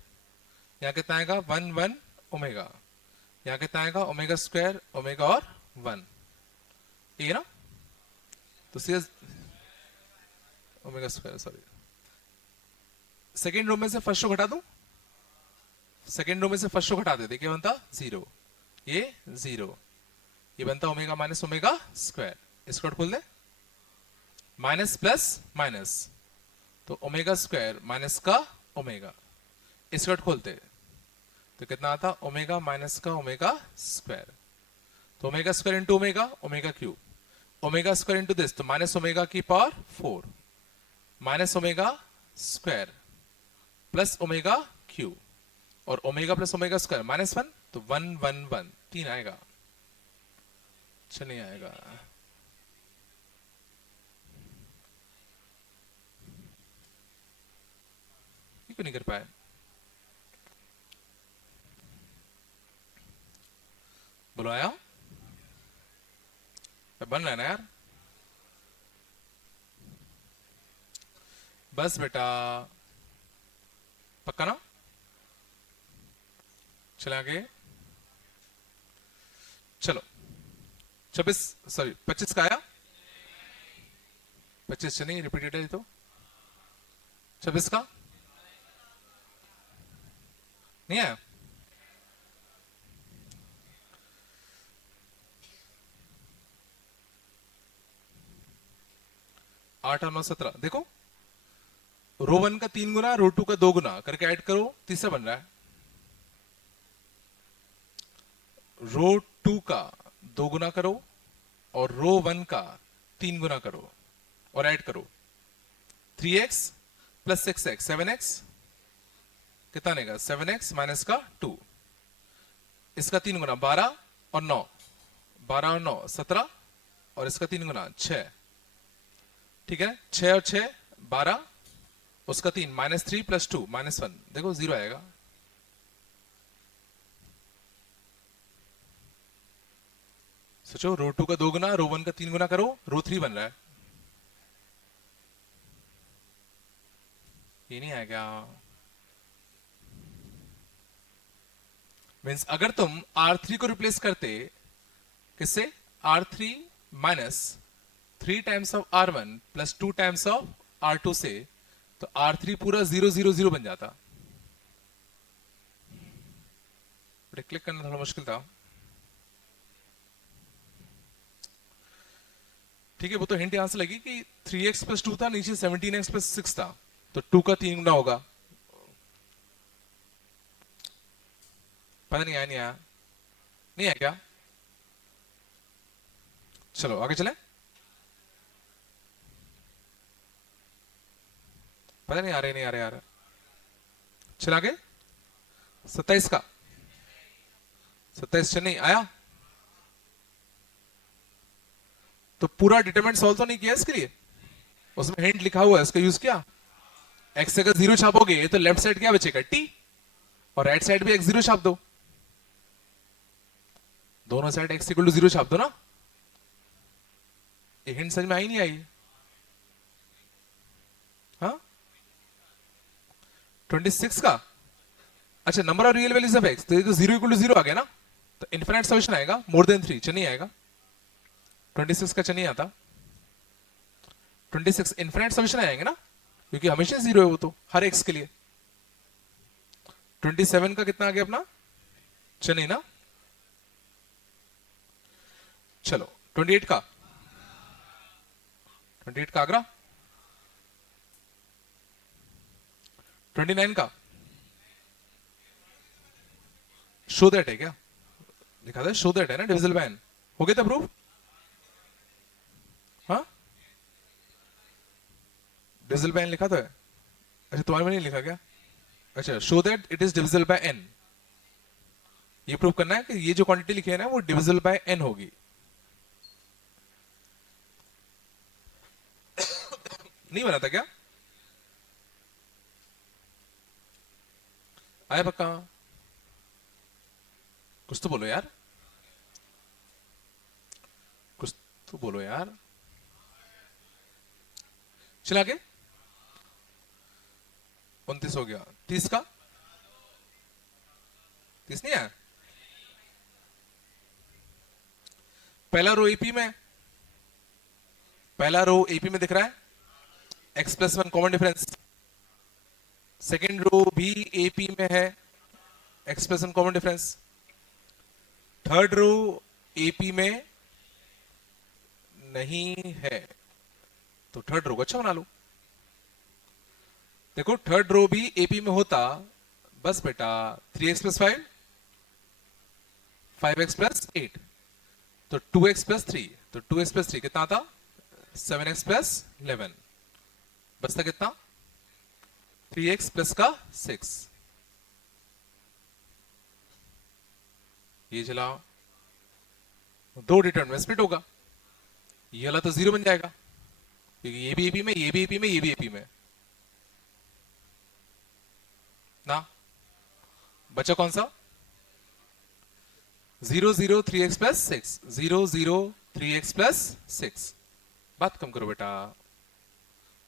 यहाँ कितना आएगा 1 1 ओमेगा, यहाँ कितना आएगा ओमेगा स्क्वायर ओमेगा और 1, ये ना। तो सीधा omega square, sorry second row में से फर्स्ट रो घटा दूं, सेकेंड रो में से फर्स्ट रो घटा देते, क्या बनता 0, ये 0, ये बनता ओमेगा माइनस ओमेगा स्क्वायर, इसको खोल दे, माइनस प्लस माइनस, तो ओमेगा स्क्वायर माइनस का ओमेगा, इसको खोलते तो कितना आता ओमेगा माइनस का ओमेगा स्क्वायर, तो omega square into omega, omega cube, omega square into this, तो माइनस ओमेगा की power 4, minus omega square plus omega cube, और ओमेगा प्लस ओमेगा स्क्वायर -1, तो 1 1 1 3 आएगा, नहीं आएगा। ये क्यों नहीं कर पाए, बोलो आया, बन रहा है ना यार, बस बेटा, पक्का ना। चले आगे, चलो 26 सॉरी 25 का आया, 25 से नहीं रिपीटेड है तो 26 का नहीं आया, 8 और 9 17, देखो रो 1 का 3 गुना, रो 2 का 2 गुना करके ऐड करो, तीसरा बन रहा है, रो 2 का 2 गुना करो और रो 1 का 3 गुना करो और ऐड करो, 3x प्लस 6x 7x, कितना आएगा 7x माइनस का 2, इसका 3 गुना 12 और 9, 12 और 9 17, और इसका 3 गुना 6, ठीक है, 6 और 6 12, उसका 3 -3 प्लस 2 -1, देखो 0 आएगा। सोचो रो 2 का 2 गुना, रो 1 का 3 गुना करो, रो 3 बन रहा है, ये नहीं आएगा। मीन्स अगर तुम R3 को रिप्लेस करते किससे, R3 minus 3 times of R1 plus 2 times of R2 से, तो R3 पूरा 0 0 0 बन जाता, बट क्लिक करना थोड़ा मुश्किल था। ठीक है, वो तो हिंट यहां से लगी कि 3x प्लस 2 था, नीचे 17x प्लस 6 था, तो 2 का 3 गुना होगा। पता नहीं आया, नहीं आया, नहीं आया क्या? चलो आगे चले। पता नहीं आ रहे, नहीं आ रहे यार। चल आगे। 27 का, 27 चेन्नई आया। तो पूरा डिटरमिनेंट सॉल्व तो नहीं किया इसके लिए, उसमें हिंट लिखा हुआ है, उसका यूज किया। एक्स अगर 0 छापोगे तो लेफ्ट साइड क्या बचेगा, टी, और राइट साइड भी एक्स 0 छाप दो, दोनों साइड एक्स इक्वल टू 0 छाप दो ना। ये हिंट समझ में आई नहीं आई? हाँ, 26 का। अच्छा, number of real values of x, तो ये तो 0 इक्वल टू 0 आ गया ना, तो इनफिनिट सॉल्यूशन आएगा, मोर देन 3 नहीं आएगा। 26 का नहीं आता, 26 इनफिनिट सॉल्यूशन आएंगे ना, क्योंकि हमेशा 0 है वो तो हर एक्स के लिए। 27 का कितना आ गया अपना, नहीं ना। चलो 28 का, 28 का आगरा। 29 का शो दैट है क्या, लिखा था शो दैट है ना, डिविजिबल बाय n। हो गया था प्रूफ? हाँ, डिविजिबल बाय n लिखा तो है। अच्छा, तुम्हारे में नहीं लिखा क्या? अच्छा, show that it is divisible by n, ये प्रूव करना है कि ये जो क्वांटिटी लिखी है ना वो डिविजिबल बाय n होगी। नहीं बना था क्या? आया पक्का? कुछ तो बोलो यार, कुछ तो बोलो यार। चला आगे। 29 हो गया, 30 का, 30 नहीं है। पहला रो एपी में, पहला रो एपी में दिख रहा है, x plus 1 common difference. Second row भी एपी में है, x plus 1 common difference. Third row AP में नहीं है, तो थर्ड रो को अच्छा बना लो। देखो थर्ड रो भी एपी में होता, बस बेटा 3x प्लस 5, 5x प्लस 8, तो 2x प्लस 3, तो 2x प्लस 3 कितना था, 7x प्लस 11, बचता कितना, 3x प्लस का 6। ये चला, दो डिटरमिनेंट स्प्लिट होगा, ये वाला तो 0 बन जाएगा, क्योंकि ये भी एपी में, ये भी एपी में, ये भी एपी में ना। बचा कौन सा, 0 0 3x प्लस 6, 0 0 3x प्लस 6। बात कम करो बेटा,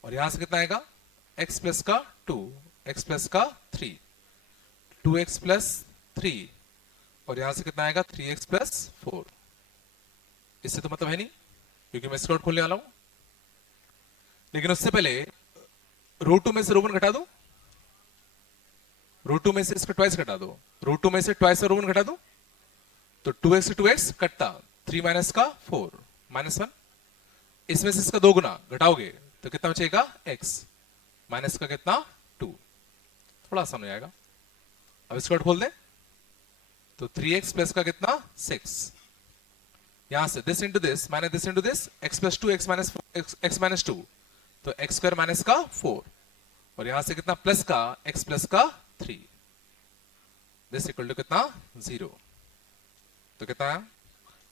और यहां से कितना आएगा, x प्लस का 2, x प्लस का 3, 2x प्लस 3, और यहां से कितना आएगा 3x प्लस 4। इससे तो मतलब है नहीं, क्योंकि मैं स्लॉट खोलने वाला हूं। लेकिन उससे पहले रो 2 में से रो 1 घटा दो, रो 2 में से इसका ट्वाइस घटा दो, रो 2 में से ट्वाइस और रो 1 घटा दो, तो 2x से 2x कटता, 3 माइनस का 4 माइनस 1, इसमें से इसका 2 गुना घटाओगे तो कितना बचेगा, x माइनस का कितना 2, थोड़ा आसान हो जाएगा। अब इसको खोल दे, तो 3x प्लस का कितना 6, यहां से this into this minus this into this, x plus 2 x minus 2, तो x स्क्वायर माइनस का 4, और यहां से कितना प्लस का x प्लस का 3, दिस इक्वल टू कितना 0, तो कितना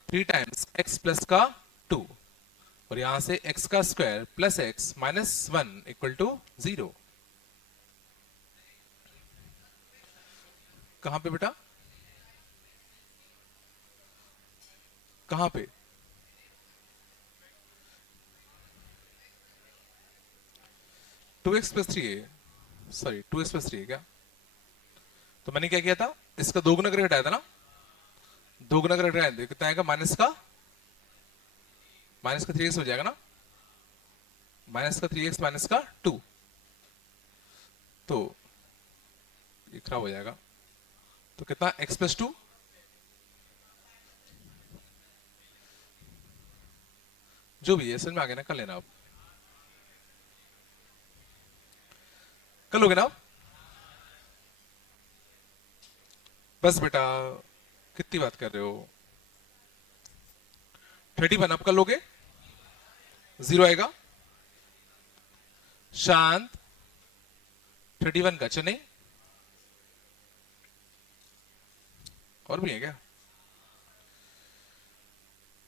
3 टाइम्स x प्लस का 2, और यहां से x का square plus x minus 1 equal to 0। कहां पे बेटा, कहां पे, टू एक्स प्लस थ्री है, सॉरी 2x प्लस 3 है क्या, तो मैंने क्या किया था, इसका 2 गुना करके हटाया था ना, 2 गुना करके हटाया कितना आएगा, माइनस का 3x हो जाएगा ना, माइनस का 3x माइनस का 2, तो ये खराब हो जाएगा, तो कितना x प्लस 2 जो भी है समझ में आ गया ना, कर लेना आप, कर लोगे ना आप? बस बेटा, कितनी बात कर रहे हो? 31 आप कर लोगे, जीरो आएगा। शांत, 31 का चने, और भी है क्या?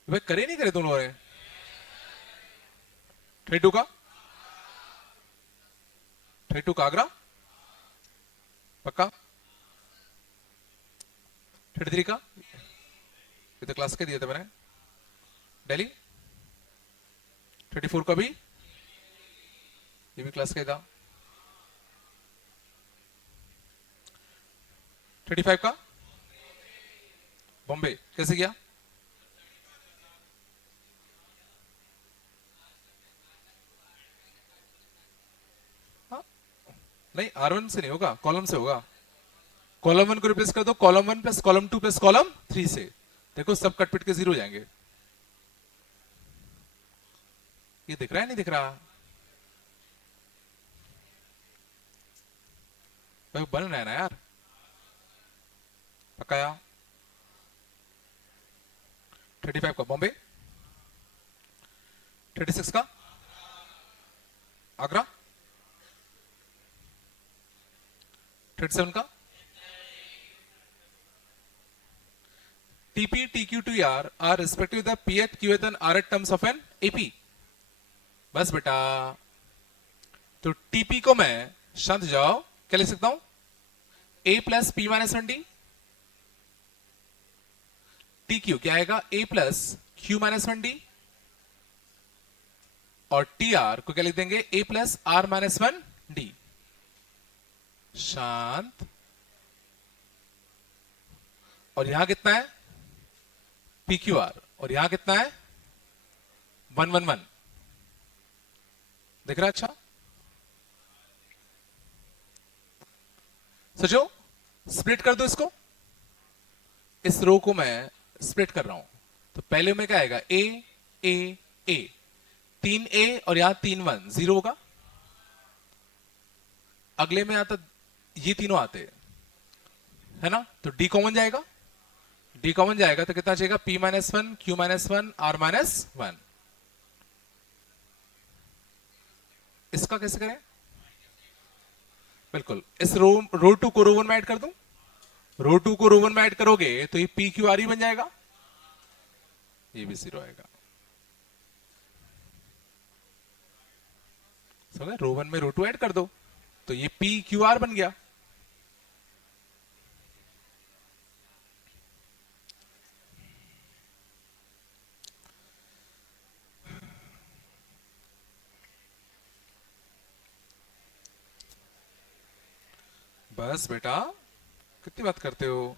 भाई करे नहीं करे तुम लोगों ने? 32 का, 32 का आगरा पक्का, 33 का, ये तो क्लास के दिया था मैंने, दिल्ली, 34 का भी, ये भी क्लास का ही था, 35 का बॉम्बे, कैसे किया? हाँ? नहीं, R1 से नहीं होगा, कॉलम से होगा। कॉलम 1 को रिप्लेस कर दो, column 1 plus column 2 plus column 3 से, देखो सब कट पिट के जीरो हो जाएंगे। ये दिख रहा है नहीं दिख रहा? भाई बन रहा है ना यार, पकाया। 35 का बॉम्बे, 36 का आगरा, 37 का TP, TQ to ER are respectively the Pth, Qth and Rth terms of an AP। बस बेटा, तो TP को मैं शांत जाओ क्या लिख सकता हूं? A plus P minus 1D। TQ क्या आएगा? A plus Q minus 1D। और TR को क्या लिख देंगे? A plus R minus 1D। शांत। और यहां कितना है? PQR। और यहां कितना है? 111। दिख रहा है? अच्छा, सोचो, स्प्लिट कर दो इसको, इस रो को मैं स्प्लिट कर रहा हूं, तो पहले में क्या आएगा? ए ए ए, 3A और यहां 3 1 जीरो होगा। अगले में आता ये तीनों आते है ना, तो डी कॉमन जाएगा, डी कॉमन जाएगा तो कितना चाहिए? P minus 1, Q minus 1, R minus 1। इसका कैसे करें? बिल्कुल, इस रो 2 को रो 1 में ऐड कर दूं, रो 2 को रो 1 में ऐड करोगे तो ये PQR ही बन जाएगा, ये भी जीरो आएगा। समझे? रो 1 में रो 2 ऐड कर दो तो ये PQR बन गया। बस बेटा, कितनी बात करते हो?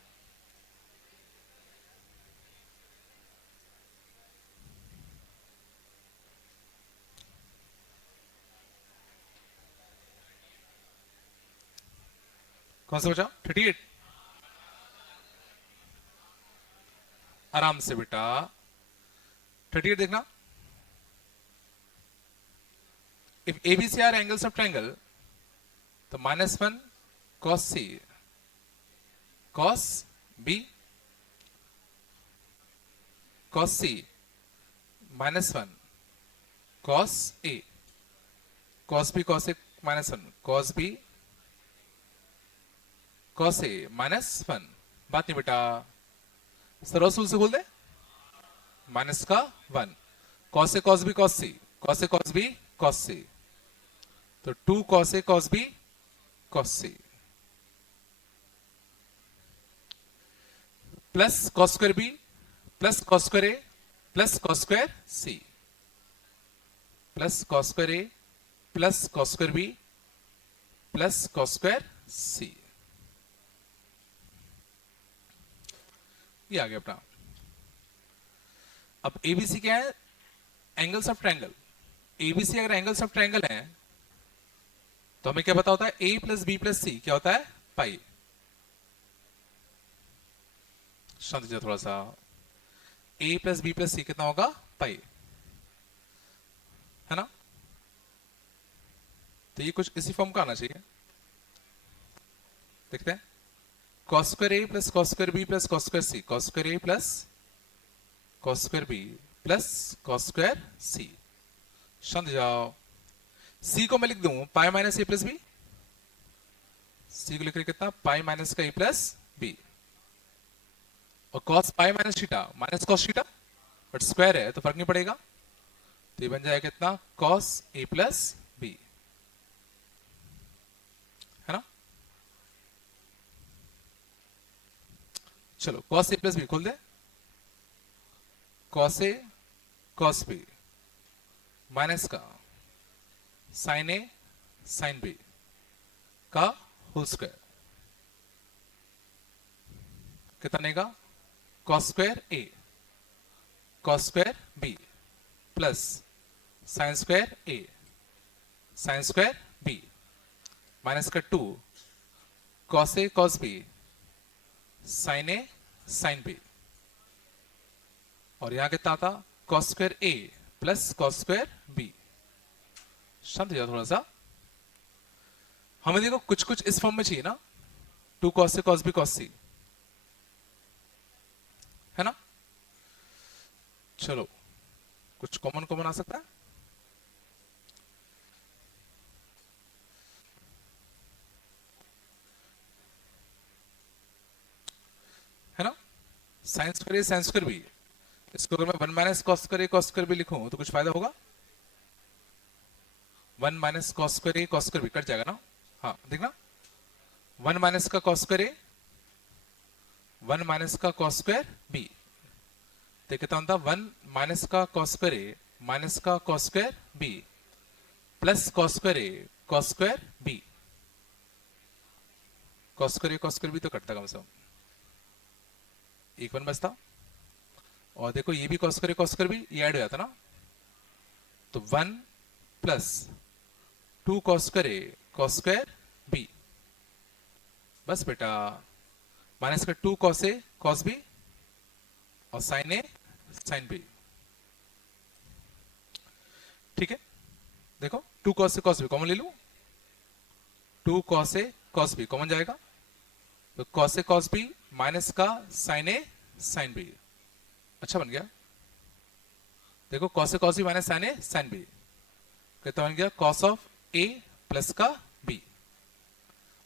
कौन सा बचा? 38। आराम से बेटा, 38 देखना। If ABC are angles of triangle, तो -1 cos C cos B cos C -1 cos A cos B cos A -1 cos B cos A -1। बात नहीं बेटा, सरसूल से बोल दे, माइनस का 1, cos A cos B cos C cos A cos B cos C, तो 2 cos A cos B cos C plus cos square B plus cos square A plus cos square C plus cos square A plus cos square B plus cos square C। ये आ गया अपना। अब ABC क्या है? Angles of triangle. ABC अगर angles of triangle है तो हमें क्या पता होता है? A plus B plus C क्या होता है? पाई। शांत जाओ थोड़ा सा। A plus B plus C कितना होगा? पाई। तो ये कुछ इसी फॉर्म का आना चाहिए। देखते हैं, cos square A plus cos square B plus cos square C, cos square A plus cos square B plus cos square C. शांत जाओ। सी को मैं लिख दूं pi minus A plus B, C को लिख रहे कितना, पाई माइनस का ए प्लस बी, और cos pi minus theta minus cos theta, but square है तो फर्क नहीं पड़ेगा, तो ये बन जाएगा कितना, कॉस ए प्लस बी, है ना। चलो कॉस ए प्लस बी खोल दे, कॉस ए कॉस बी माइनस का साइन ए साइन बी का होल स्क्वायर, कितने का, cos square A cos square B plus sine square A sine square B minus का 2 कॉस ए कॉस बी साइन ए sine B, और यहां कितना था, cos square A plus cos square B. शांत हो जाओ थोड़ा सा। हमें देखो कुछ कुछ इस फॉर्म में चाहिए ना, 2 कॉस ए कॉस बी कॉस सी, है ना। चलो कुछ कॉमन कॉमन आ सकता है ना। Sine square A sine square B, इसको अगर मैं 1 minus cos square A cos square B लिखूं तो कुछ फायदा होगा, 1 minus cos square A cos square B कट जाएगा ना। हाँ देखना, 1 माइनस का कॉस स्क्वायर ए 1 माइनस का कॉस स्क्वायर बी, तो कितना होता, 1 माइनस का कॉस स्क्वायर ए माइनस का cos square B plus cos square A cos square B, cos square A cos square B तो कटता कम से कम, एक 1 बचता, और देखो ये भी cos square A cos square B ये ऐड हो जाता ना, तो 1 plus 2 cos square A cos square B, बस बेटा, माइनस का 2 कॉस ए कॉस बी और साइन ए साइन बी, ठीक है। देखो 2 कॉस ए कॉस बी कॉमन ले लूं, 2 कॉस ए कॉस बी कॉमन जाएगा, तो कॉस ए कॉस बी माइनस का साइन ए साइन बी, अच्छा बन गया। देखो cos A cos B minus sign A sine B, कितना बन गया, कॉस ऑफ ए प्लस का बी,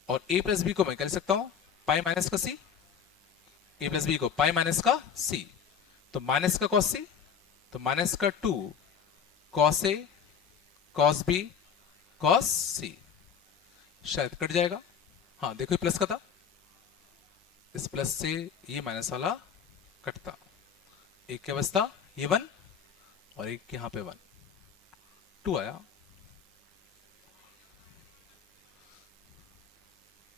और ए प्लस बी को मैं कर सकता हूं पाई माइनस का सी, ए प्लस बी को पाई माइनस का सी, तो माइनस का कॉस सी, तो माइनस का 2 कॉस ए कॉस बी कॉस सी, शायद कट जाएगा। हाँ देखो ये प्लस का था, इस प्लस से ये माइनस वाला कटता, एक क्या बचता, ये 1 और एक यहां पे 1, 2 आया,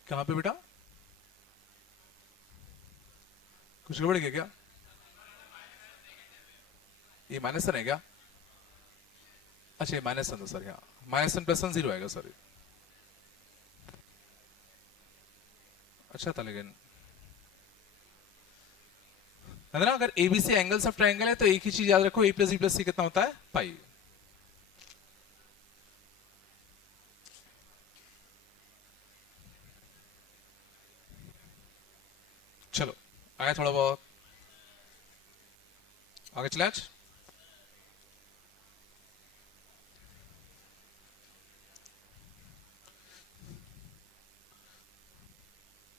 कहां पे बेटा, कुछ गड़बड़ गया क्या, ये माइनस है क्या, अच्छा ये माइनस वन था सर, यहाँ माइनस 1 प्लस 1 0 आएगा सॉरी, अच्छा था लेकिन, है ना। अगर एबीसी एंगल्स ऑफ ट्रायंगल है तो एक ही चीज याद रखो, ए प्लस बी प्लस सी कितना होता है, पाई। चलो आया थोड़ा बहुत, आगे चले आज।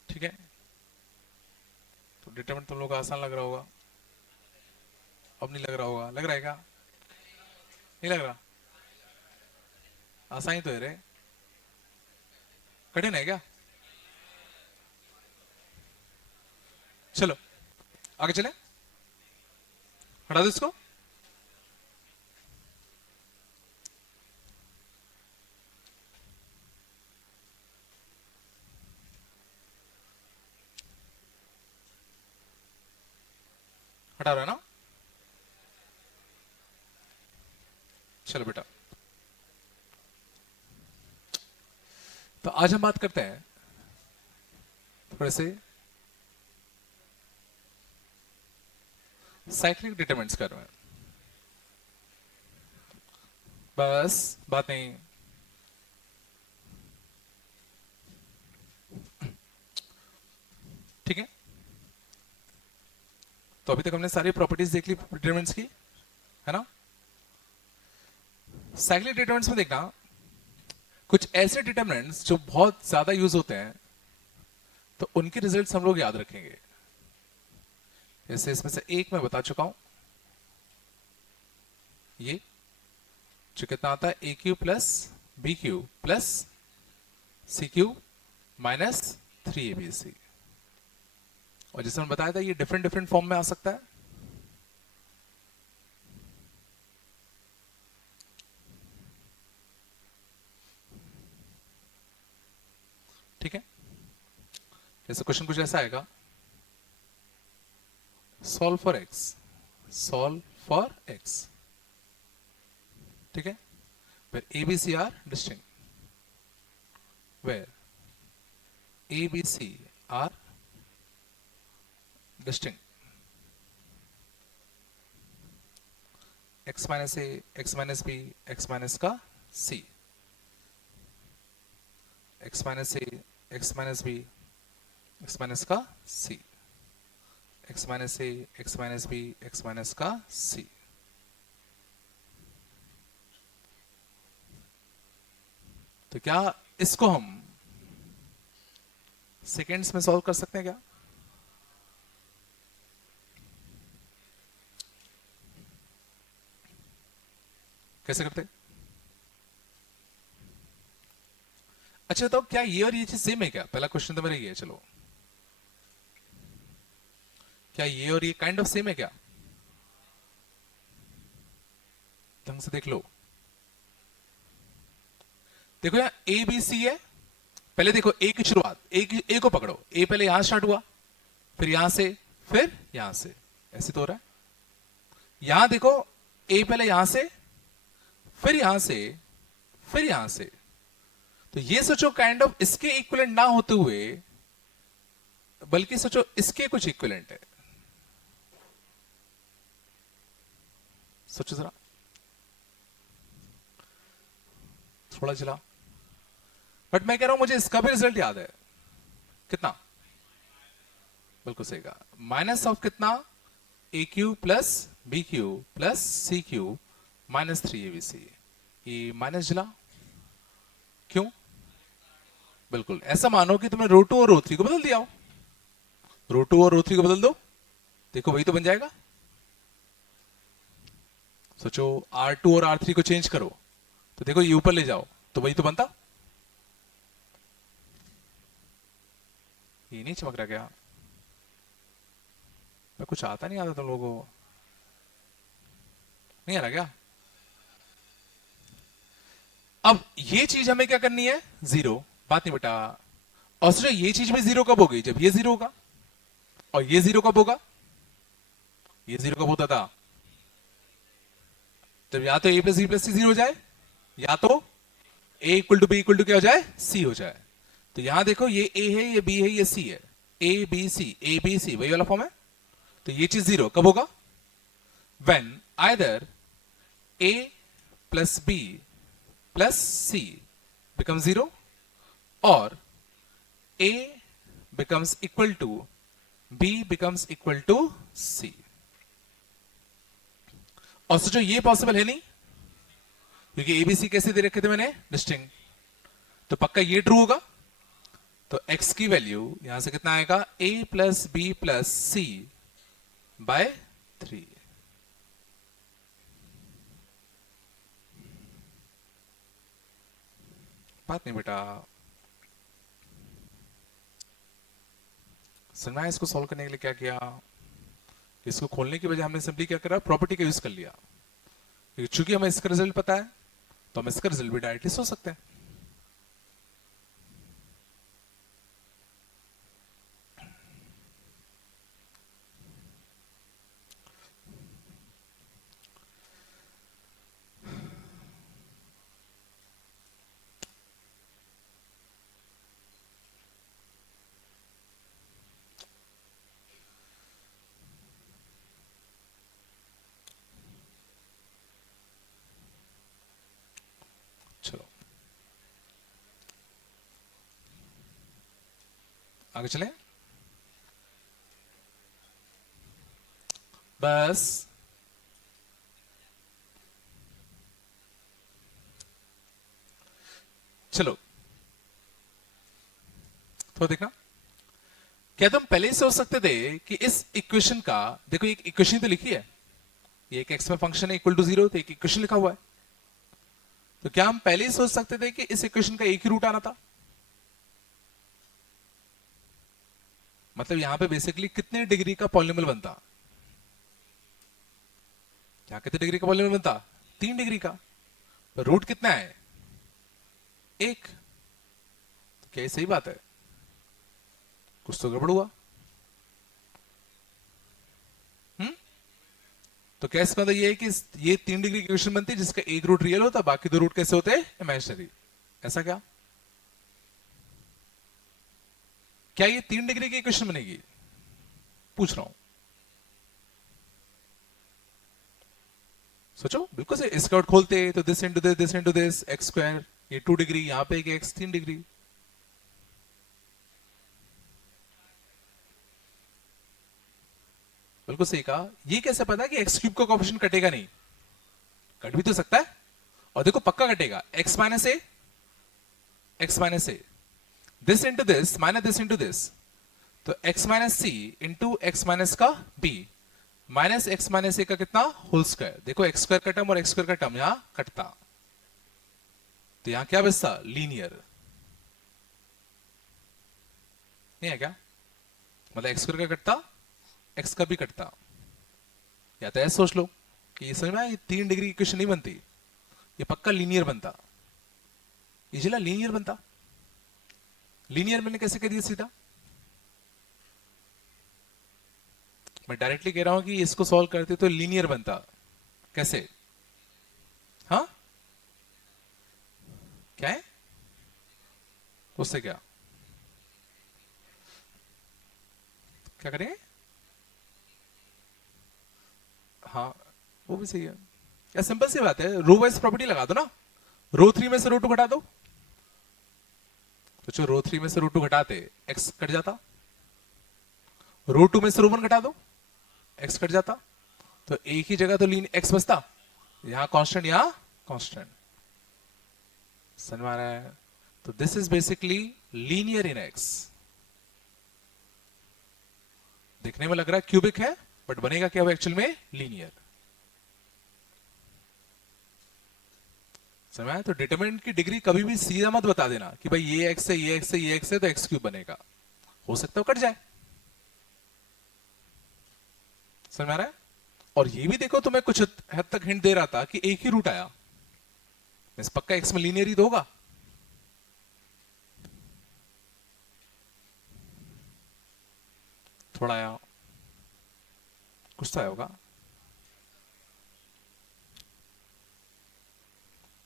ठीक है, तो डिटरमिनेंट तुम लोग को आसान लग रहा होगा, अब नहीं लग रहा होगा, लग रहा है क्या, नहीं लग रहा, आसान ही तो है रे, कठिन है क्या। चलो आगे चले, हटा दो इसको, हटा रहा है ना। चलो बेटा, तो आज हम बात करते हैं थोड़े से साइक्लिक डिटरमिनेंट्स कर रहे हैं, बस बात नहीं, ठीक है, तो अभी तक हमने सारी प्रॉपर्टीज देख ली डिटरमिनेंट्स की, है ना। साइक्लिक डिटरमिनेंट्स में देखना कुछ ऐसे डिटरमिनेंट्स जो बहुत ज्यादा यूज होते हैं, तो उनके रिजल्ट्स हम लोग याद रखेंगे। जैसे इसमें से एक मैं बता चुका हूं, ये जो कितना आता है, A cube plus B cube plus C cube minus 3abc। और जैसे मैंने बताया था ये डिफरेंट डिफरेंट फॉर्म में आ सकता है। ठीक है, जैसे क्वेश्चन कुछ ऐसा आएगा, solve for x, solve for x, ठीक है, फिर ABC are distinct, where ABC are distinct, x minus a, x minus b, x minus का c, x minus a, x minus b, x minus का c, x minus a, x minus b, x minus का c। तो क्या इसको हम seconds में solve कर सकते हैं क्या? कैसे करते हैं? अच्छा, तो क्या ये और ये चीज सेम है क्या? पहला क्वेश्चन तो मेरा ये है। चलो, क्या ये और ये काइंड ऑफ सेम है क्या? ढंग से देख लो। देखो यहाँ ए बी सी है, पहले देखो ए की शुरुआत, ए को पकड़ो, ए पहले यहां स्टार्ट हुआ, फिर यहां से, फिर यहां से, ऐसे तो हो रहा है। यहां देखो, ए पहले यहां से, फिर यहां से, फिर यहां से। तो ये सोचो काइंड ऑफ इसके इक्विवेलेंट ना होते हुए, बल्कि सोचो इसके कुछ इक्विवेलेंट है। सोचो जरा, थोड़ा चला। बट मैं कह रहा हूं मुझे इसका भी रिजल्ट याद है। कितना? बिल्कुल सही कहा, माइनस ऑफ कितना, A cube plus B cube plus C cube minus 3abc। ये माइनस जला क्यों? बिल्कुल ऐसा मानो कि तुमने रो टू और रो थ्री को बदल दिया हो। रो टू और रो थ्री को बदल दो, देखो वही तो बन जाएगा। सोचो R2 और R3 को चेंज करो, तो देखो ये ऊपर ले जाओ, तो वही तो बनता। ये नहीं चमक रहा क्या? मैं कुछ आता नहीं, आता तुम लोगों को नहीं आ रहा क्या? अब ये चीज हमें क्या करनी है, जीरो, बात नहीं बेटा। और सोचो ये चीज भी जीरो कब होगी, जब ये जीरो होगा। और ये जीरो कब होगा, ये जीरो कब होता था, जब या तो A plus B plus C zero हो जाए, या तो A equal to B equal to क्या हो जाए, सी हो जाए। तो यहां देखो ये ए है, ये बी है, ये सी है, ए बी सी वही वाला फॉर्म है। तो ये चीज जीरो कब होगा, when either A plus B plus C become zero, और A becomes equal to B becomes equal to C. और सोचो ये पॉसिबल है नहीं, क्योंकि एबीसी कैसे दे रखे थे मैंने, डिस्टिंक्ट। तो पक्का ये ट्रू होगा। तो x की वैल्यू यहां से कितना आएगा, a plus B plus c by 3। बात नहीं बेटा, समझना। इसको सॉल्व करने के लिए क्या किया, इसको खोलने की बजाय हमने सिंपली क्या करा, प्रॉपर्टी का यूज कर लिया। चूंकि हमें इसका रिजल्ट पता है, तो हम इसका रिजल्ट भी डायरेक्टली सोच सकते हैं। चलो आगे चलें। बस चलो तो देखना, क्या तुम पहले ही सोच सकते थे कि इस इक्वेशन का, देखो एक इक्वेशन तो लिखी है, ये एक एक्स में फंक्शन है इक्वल टू 0, तो एक इक्वेशन लिखा हुआ है, तो क्या हम पहले ही सोच सकते थे कि इस इक्वेशन का एक ही रूट आना था? मतलब यहां पे बेसिकली कितने डिग्री का पॉलिनोमियल बनता, क्या कितने डिग्री का पॉलिनोमियल बनता? 3 डिग्री का। रूट कितना है? 1। तो क्या ये सही बात है? कुछ तो गड़बड़ हुआ। हम्म तो क्या इसका मतलब ये है कि ये 3 डिग्री की इक्वेशन बनती है जिसका एक रूट रियल होता, बाकी 2 रूट कैसे होते हैं? इमेजिनरी। ऐसा क्या? क्या ये 3 डिग्री की इक्वेशन बनेगी? पूछ रहा हूं, सोचो बिल्कुल से। इसका आउट खोलते तो this into this x square, ये 2 डिग्री, यहां पे एक एक्स 3 डिग्री। बिल्कुल सही कहा। ये कैसे पता कि एक्स क्यूब का कोएफिशिएंट कटेगा नहीं? कट भी तो सकता है, और देखो पक्का कटेगा। X minus A, this into this minus this into this, तो एक्स माइनस सी इंटू एक्स माइनस का बी माइनस एक्स माइनस ए का कितना होल स्क्वायर। देखो एक्स स्क्वायर का टर्म और एक्स स्क्वायर का टर्म यहां कटता, तो यहां क्या बचता? लीनियर। नहीं है क्या? मतलब एक्स स्क्वायर का कटता, एक्स का भी कटता। या तो ऐसे सोच लो कि ये समझ में आया, ये 3 डिग्री इक्वेशन नहीं बनती, ये पक्का लीनियर बनता। ये जिला लीनियर बनता। लीनियर मैंने कैसे कह दिया सीधा? मैं डायरेक्टली कह रहा हूं कि इसको सॉल्व करते तो लीनियर बनता। कैसे? हाँ, क्या है? उससे क्या क्या करेंगे? हाँ, वो भी सही है। क्या सिंपल सी बात है, रो वाइज प्रॉपर्टी लगा दो ना। रो 3 में से रो 2 घटा दो, तो जो रो 3 में से रो 2 घटाते एक्स कट जाता, रो 2 में से रो 1 घटा दो, एक्स कट जाता, तो एक ही जगह तो लीन एक्स बचता, यहां कांस्टेंट यहां कांस्टेंट। समझ में आ रहा है? तो this is basically linear in x. देखने में लग रहा है क्यूबिक है, बट बनेगा क्या वो एक्चुअल में? लीनियर। समझ में आया? तो डिटरमिनेंट की डिग्री कभी भी सीधा मत बता देना कि भाई ये एक्स है, ये एक्स है, ये एक्स है, तो एक्स क्यूब बनेगा। हो सकता है वो कट जाए। समझ में आ रहा है? और ये भी देखो, तो मैं कुछ हद तक हिंट दे रहा था कि एक ही रूट आया, इस पक्का एक्स में लीनियर ही तो होगा। थोड़ा आया, कुछ तो आया होगा।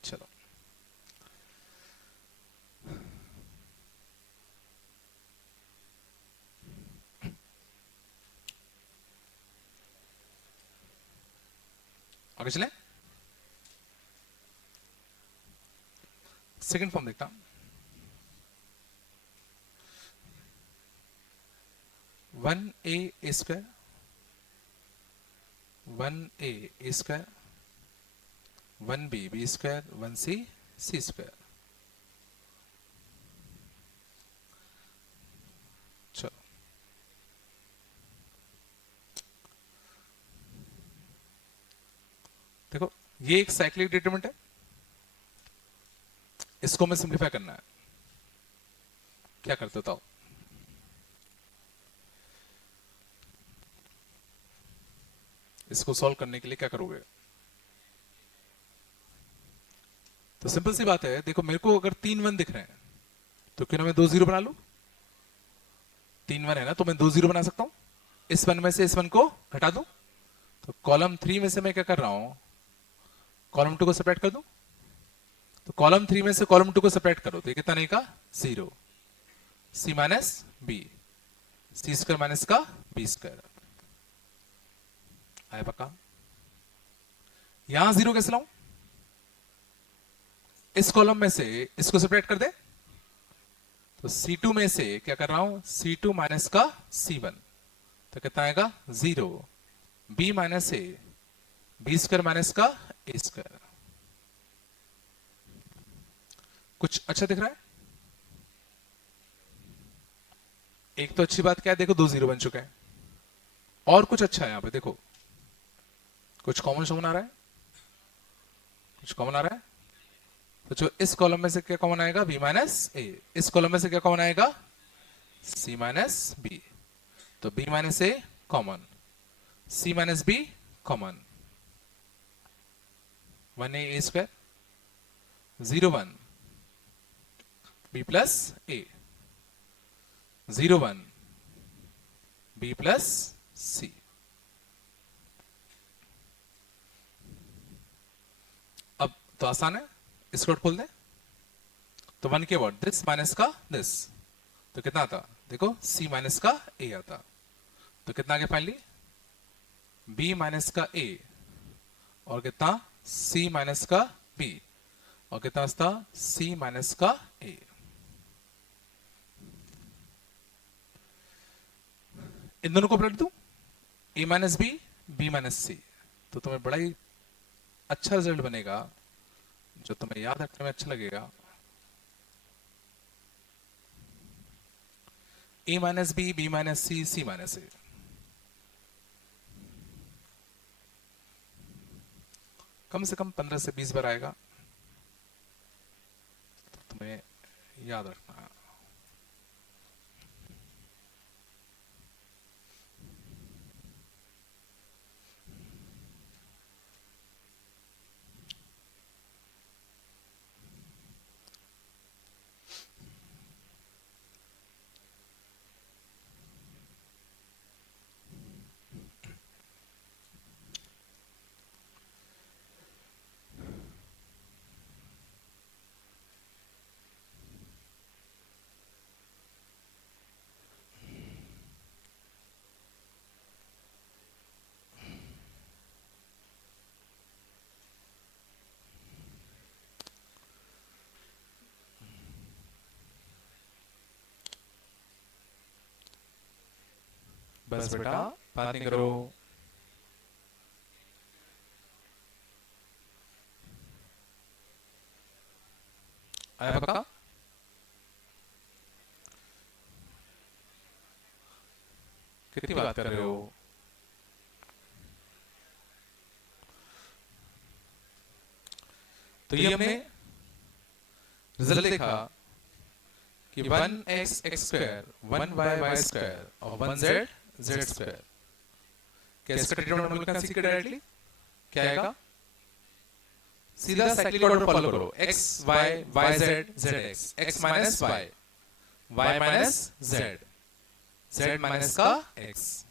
चलो आगे चले। सेकंड फॉर्म देखता। 1a square, 1a square, 1b square, 1c square. चलो देखो, ये एक साइक्लिक डिटरमिनेंट है, इसको मैं सिंप्लीफाई करना है। क्या करते हो? इसको सॉल्व करने के लिए क्या करोगे? तो सिंपल सी बात है, देखो मेरे को अगर 3 1 दिख रहे हैं, तो क्यों ना मैं 2 0 बना लू। 3 1 है ना, तो मैं 2 0 बना सकता हूं। इस 1 में से इस 1 को घटा दूं, तो कॉलम 3 में से मैं क्या कर रहा हूं? कॉलम 2 को सेपरेट कर दूं। तो कॉलम 3 में से कॉलम 2 को सेपरेट करो, तो ये कितना नहीं का? 0। सी माइनस बी, सी स्क्वायर माइनस का बी स्क्वायर। आया पक्का? यहां 0 कैसे लाऊं? इस कॉलम में से इसको सेपरेट कर दे, तो C2 में से क्या कर रहा हूं? C2 माइनस का C1, तो कितना आएगा? 0। बी माइनस ए, बी स्क्वायर माइनस का ए स्क्वायर। कुछ अच्छा दिख रहा है? एक तो अच्छी बात क्या है, देखो 2 0 बन चुका है। और कुछ अच्छा है यहां पे, देखो कुछ कॉमन समझ आ रहा है, कुछ कॉमन आ रहा है। तो जो इस कॉलम में से क्या कॉमन आएगा, बी माइनस ए। इस कॉलम में से क्या कॉमन आएगा, सी माइनस बी। तो B minus A common, C minus B common, 1a square, 0 1 B plus A, 0 1 B plus C. अब तो आसान है, इसको खोल दे। तो 1 के बाद दिस माइनस का दिस, तो कितना आता, देखो सी माइनस का ए आता। तो कितना आ गया फाइनली, बी माइनस का ए, और कितना सी माइनस का बी, और कितना था सी माइनस का ए। इन दोनों को पलट दूं, ए माइनस बी, बी माइनस सी, तो तुम्हें बड़ा ही अच्छा रिजल्ट बनेगा, जो तुम्हें याद रखने में अच्छा लगेगा। ए माइनस बी माइनस सी, सी माइनस ए। कम से कम 15 से 20 बार आएगा, तो तुम्हें याद रखना है। बस बेटा बात नहीं करो। आया पक्का? कितनी बात कर रहे हो? तो ये हमने रिजल्ट देखा कि 1x स्क्वायर, 1y स्क्वायर और 1z स्क्वायर, क्या इसका ट्रिग्नोमेट्रिक मल्टीप्लिकेशन सीखा डायरेक्टली? क्या आएगा? सीधा साइक्लिक ऑर्डर फॉलो करो, x y y z z x, x minus y minus z minus का x।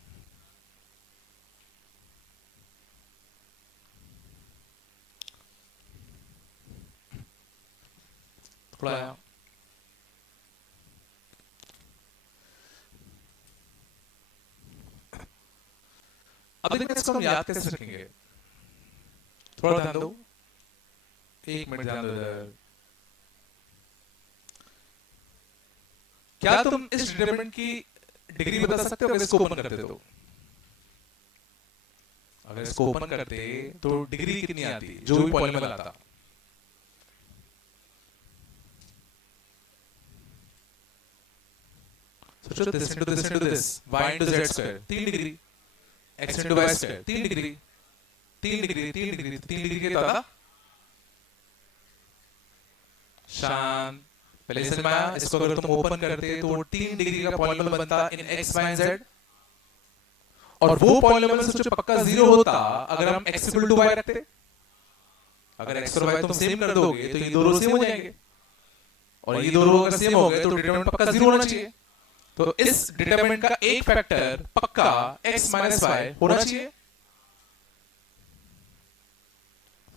थोड़ा अब देखते हैं इसको हम याद कैसे रखेंगे। थोड़ा ध्यान दो, 1 मिनट ध्यान दो इधर। क्या तुम इस डिटरमिनेंट की डिग्री बता सकते हो अगर इसको ओपन करते तो? अगर इसको ओपन करते तो डिग्री कितनी आती जो भी पॉलिनोमियल आता? सोचो, this into this into this, y into z square 3 degree, x into y square 3 degree, 3 degree 3 degree 3 degree कितना था? शांत, पहले समझ में आया? इसको अगर तुम ओपन करते तो 3 डिग्री का पॉलिनोमियल बनता इन x y z, और वो पॉलिनोमियल सोचो पक्का 0 होता अगर हम x इक्वल टू y रखते। अगर x और y तुम सेम कर दोगे तो ये दो रो सेम हो जाएंगे, और ये दो रो अगर सेम हो गए तो डिटरमिनेंट पक्का 0 होना चाहिए। तो इस डिटरमिनेंट का एक फैक्टर पक्का x माइनस y होना चाहिए।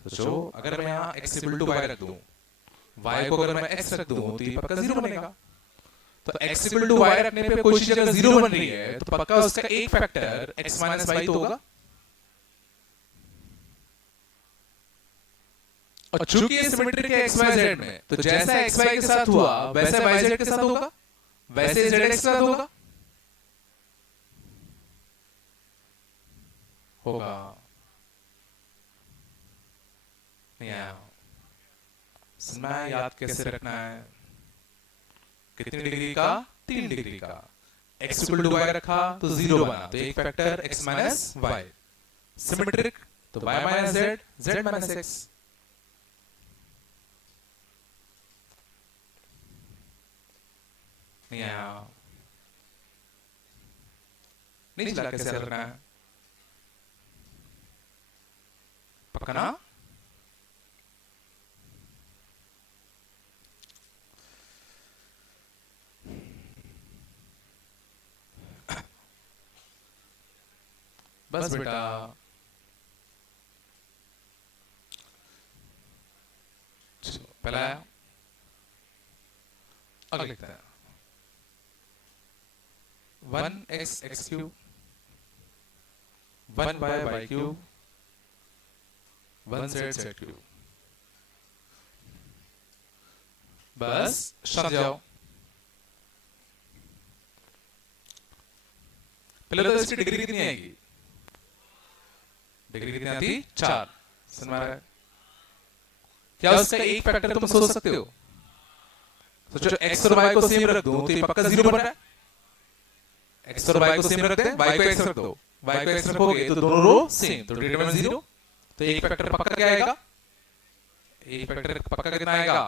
सोचो, अगर मैं यहाँ x इक्वल टू y रख दूं, y को अगर मैं x रख दूं तो ये पक्का 0 बनेगा। तो x इक्वल टू y रखने पे कोई चीज अगर 0 बन रही है तो पक्का उसका एक फैक्टर x माइनस y तो होगा। और चूंकि ये सिमेट्रिक है x y z में, तो जैसा x y के साथ हुआ वैसा y z के साथ होगा, वैसे z x के साथ होगा। होगा। नहीं आया। समय याद कैसे रखना है? कितनी डिग्री का? 3 डिग्री का। x इक्वल टू वाई रखा तो 0 बना, तो एक factor x minus y. Symmetric तो y minus z, z minus x। नहीं आया। नहीं चला, कैसे हल करना है? पक्का ना? बस बेटा, पहला आया, अगला लिखते हैं 1x x cube, 1y y cube, 1z z cube. बस समझ जाओ। पहले तो इसकी डिग्री कितनी आएगी? डिग्री कितनी आती? 4। समझ में आ रहा है? क्या उसका एक फैक्टर तुम सोच सकते हो? सोचो x और y को सेम रख दो तो ये पक्का 0 बन रहा है। x और y को सेम रखते हैं, y को x रख दो, y को x रखोगे तो दोनों रो सेम, तो डिटरमिनेंट 0। तो एक फैक्टर पक्का क्या आएगा? एक फैक्टर पक्का कितना आएगा?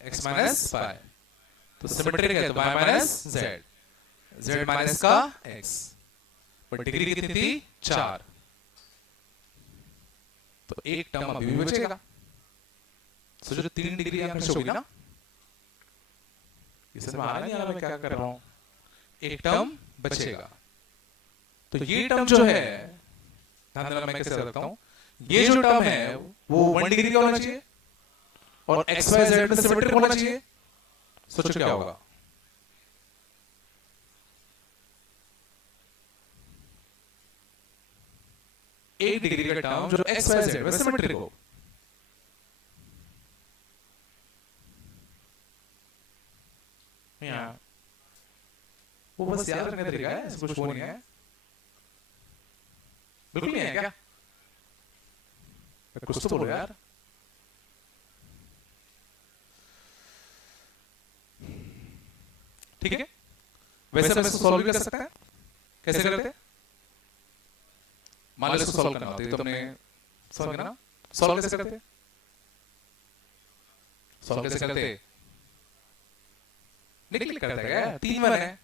x minus y। तो सिमेट्रिक है तो y minus z, z minus का x। पर डिग्री कितनी थी? 4। तो एक टर्म अभी भी बचेगा। सोचो जो 3 डिग्री यहां पे होगी ना, इसमें आ नहीं आ रहा मैं क्या कर रहा हूं? एक टर्म बचेगा। तो ये टर्म जो है, ध्यान देना मैं कैसे रखता हूं, ये जो टर्म है वो 1 डिग्री का होना चाहिए और x y z में सिमेट्रिक होना चाहिए। सोचो क्या होगा? एक डिग्री का टर्म जो x y z में सिमेट्रिक हो। वो बस याद रखने का तरीका है, ऐसा कुछ वो नहीं है। बिल्कुल नहीं है क्या? कुछ तो बोलो यार। ठीक है, वैसे हम इसको सॉल्व भी कर सकते हैं। कैसे करते हैं? मान लो इसको सॉल्व करना होता है तो हमने सॉल्व करना, सॉल्व कैसे करते? सॉल्व कैसे करते? निकल करता है क्या? 3 बने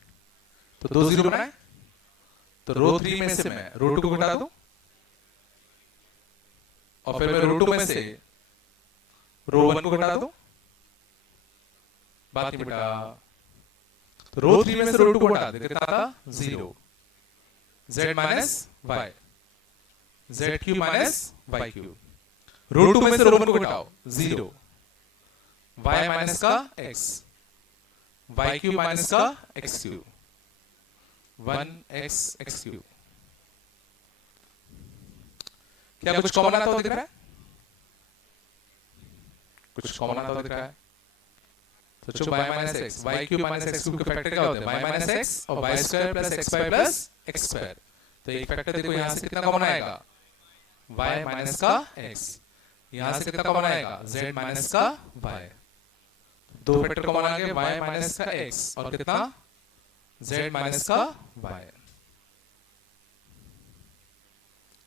तो 2 0 बनाए, तो रो 3 में से मैं रो 2 को घटा दूं और फिर मैं रो 2 में से रो 1 को घटा दूं। बात नहीं बेटा, तो रो 3 में से रो 2 को घटा दे, कितना था? 0। z माइनस y, z cube minus y cube. Row 2 में से रो 1 को घटाओ, 0। y माइनस का x, y क्यूब माइनस का x cube, 1x x cube. क्या कुछ कॉमन आता हुआ दिख रहा है? कुछ कॉमन आता हुआ दिख रहा है? सोचो y minus x, y cube minus x cube के फैक्टर क्या होते हैं? y माइनस x और y square plus xy plus x square. तो एक फैक्टर देखो यहां से कितना कॉमन आएगा? y माइनस का x। यहां से कितना कॉमन आएगा? z माइनस का y। दो फैक्टर कॉमन आ गए, y माइनस का x और कितना? z माइनस का y।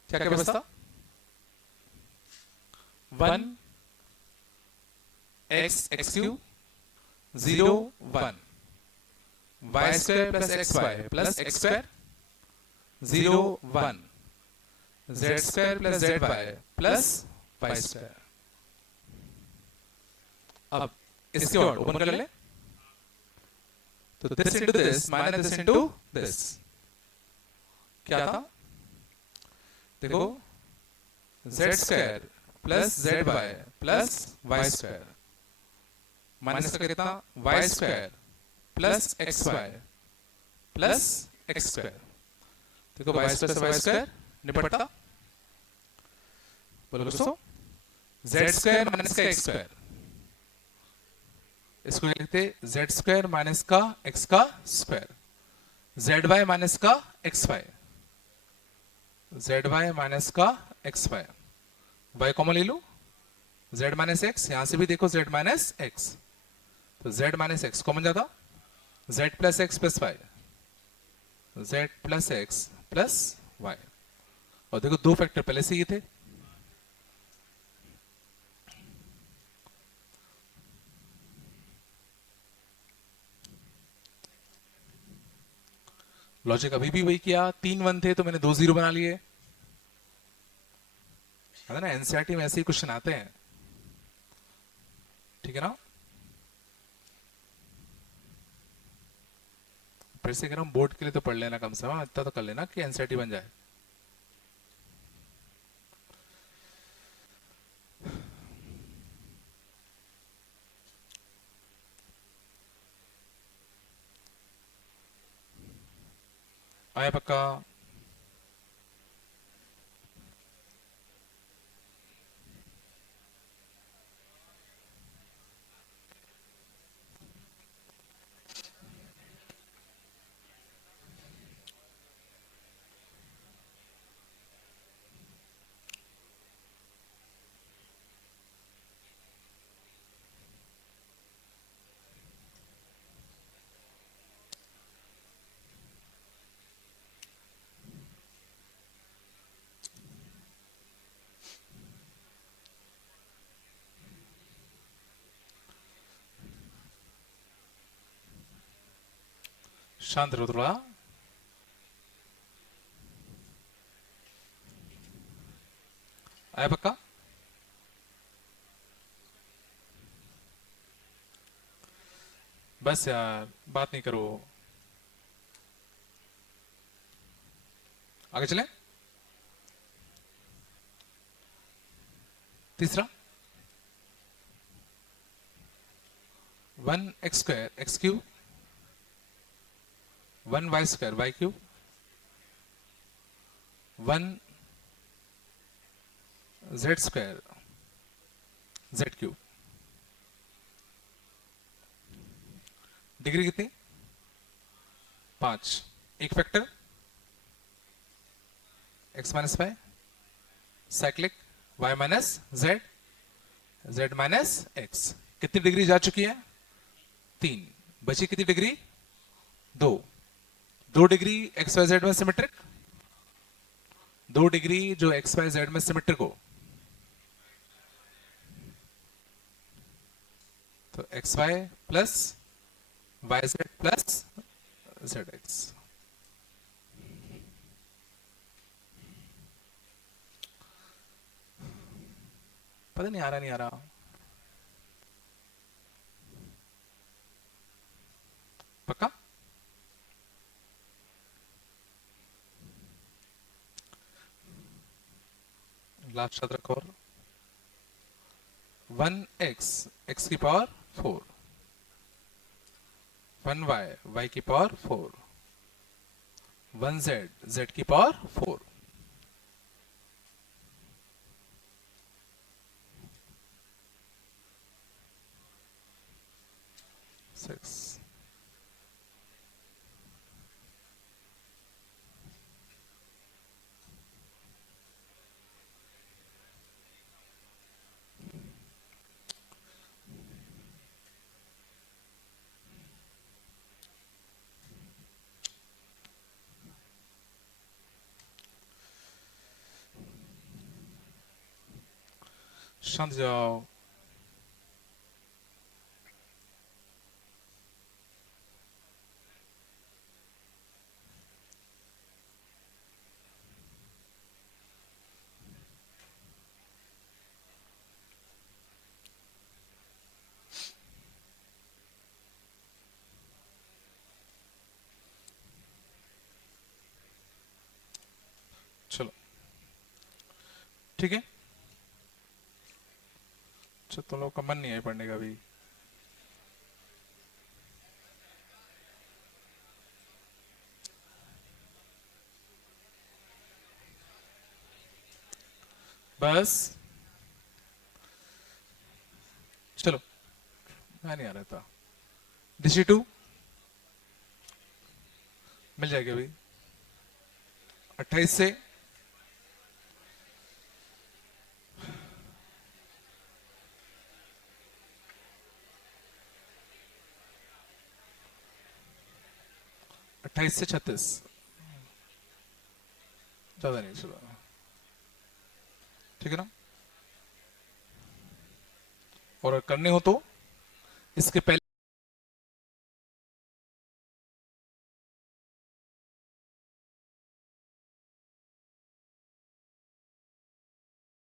क्या क्या बचता? 1 x x cube, 0 1 y square plus xy plus x square, 0 1 z square plus zy plus y square. अब इसके और ओपन कर ले, तो this into this minus this into this क्या था? देखो z square plus zy plus y square minus का कितना? y square plus xy plus x square. देखो y स्क्वायर से y स्क्वायर निपटता, बोलो दोस्तों, z स्क्वायर माइनस का x स्क्वायर, इसको लिखते z स्क्वायर माइनस का x का स्क्वायर, zy माइनस का xy। जेड वाई माइनस का एक्स वाई, वाई कॉमन ले लो, जेड माइनस एक्स, यहां से भी देखो जेड माइनस एक्स, तो जेड माइनस एक्स कॉमन जाता, z plus x plus y, z plus x plus y, और देखो दो फैक्टर पहले से ये थे, लॉजिक अभी भी वही किया, 3 1 थे तो मैंने 2 0 बना लिए, है ना, एनसीईआरटी में ऐसे ही क्वेश्चन आते हैं, ठीक है ना। फिर से कह रहा हूं बोर्ड के लिए तो पढ़ लेना, कम से कम इतना तो कर लेना कि एनसीईआरटी बन जाए। आया पक्का। शांत रहो थोड़ा। आया पक्का। बस यार बात नहीं करो, आगे चले। तीसरा, 1x² x cube, 1y² y cube, 1z² z cube. Degree कितनी? 5। एक factor x minus y, cyclic y minus z, z minus x. कितनी डिग्री जा चुकी है? 3। बची कितनी degree? 2। 2 degree x y z में सिमेट्रिक, 2 डिग्री जो एक्स वाई जेड में सिमेट्रिक हो, तो x y plus y z plus z x. पता नहीं आ रहा, नहीं आ रहा। पक्का। लास्ट याद रखो। 1x एक्स की पावर 4, 1y वाई की पावर 4, 1z जेड की पावर 4। 6। शांत जाओ। चलो ठीक है। अच्छा तुम लोग का मन नहीं है पढ़ने का भी। बस चलो, मैं नहीं आ रहा था। DC2 मिल जाएगी अभी। 28 से 28 से 36, ज्यादा नहीं चला। ठीक है ना? और करने हो तो इसके पहले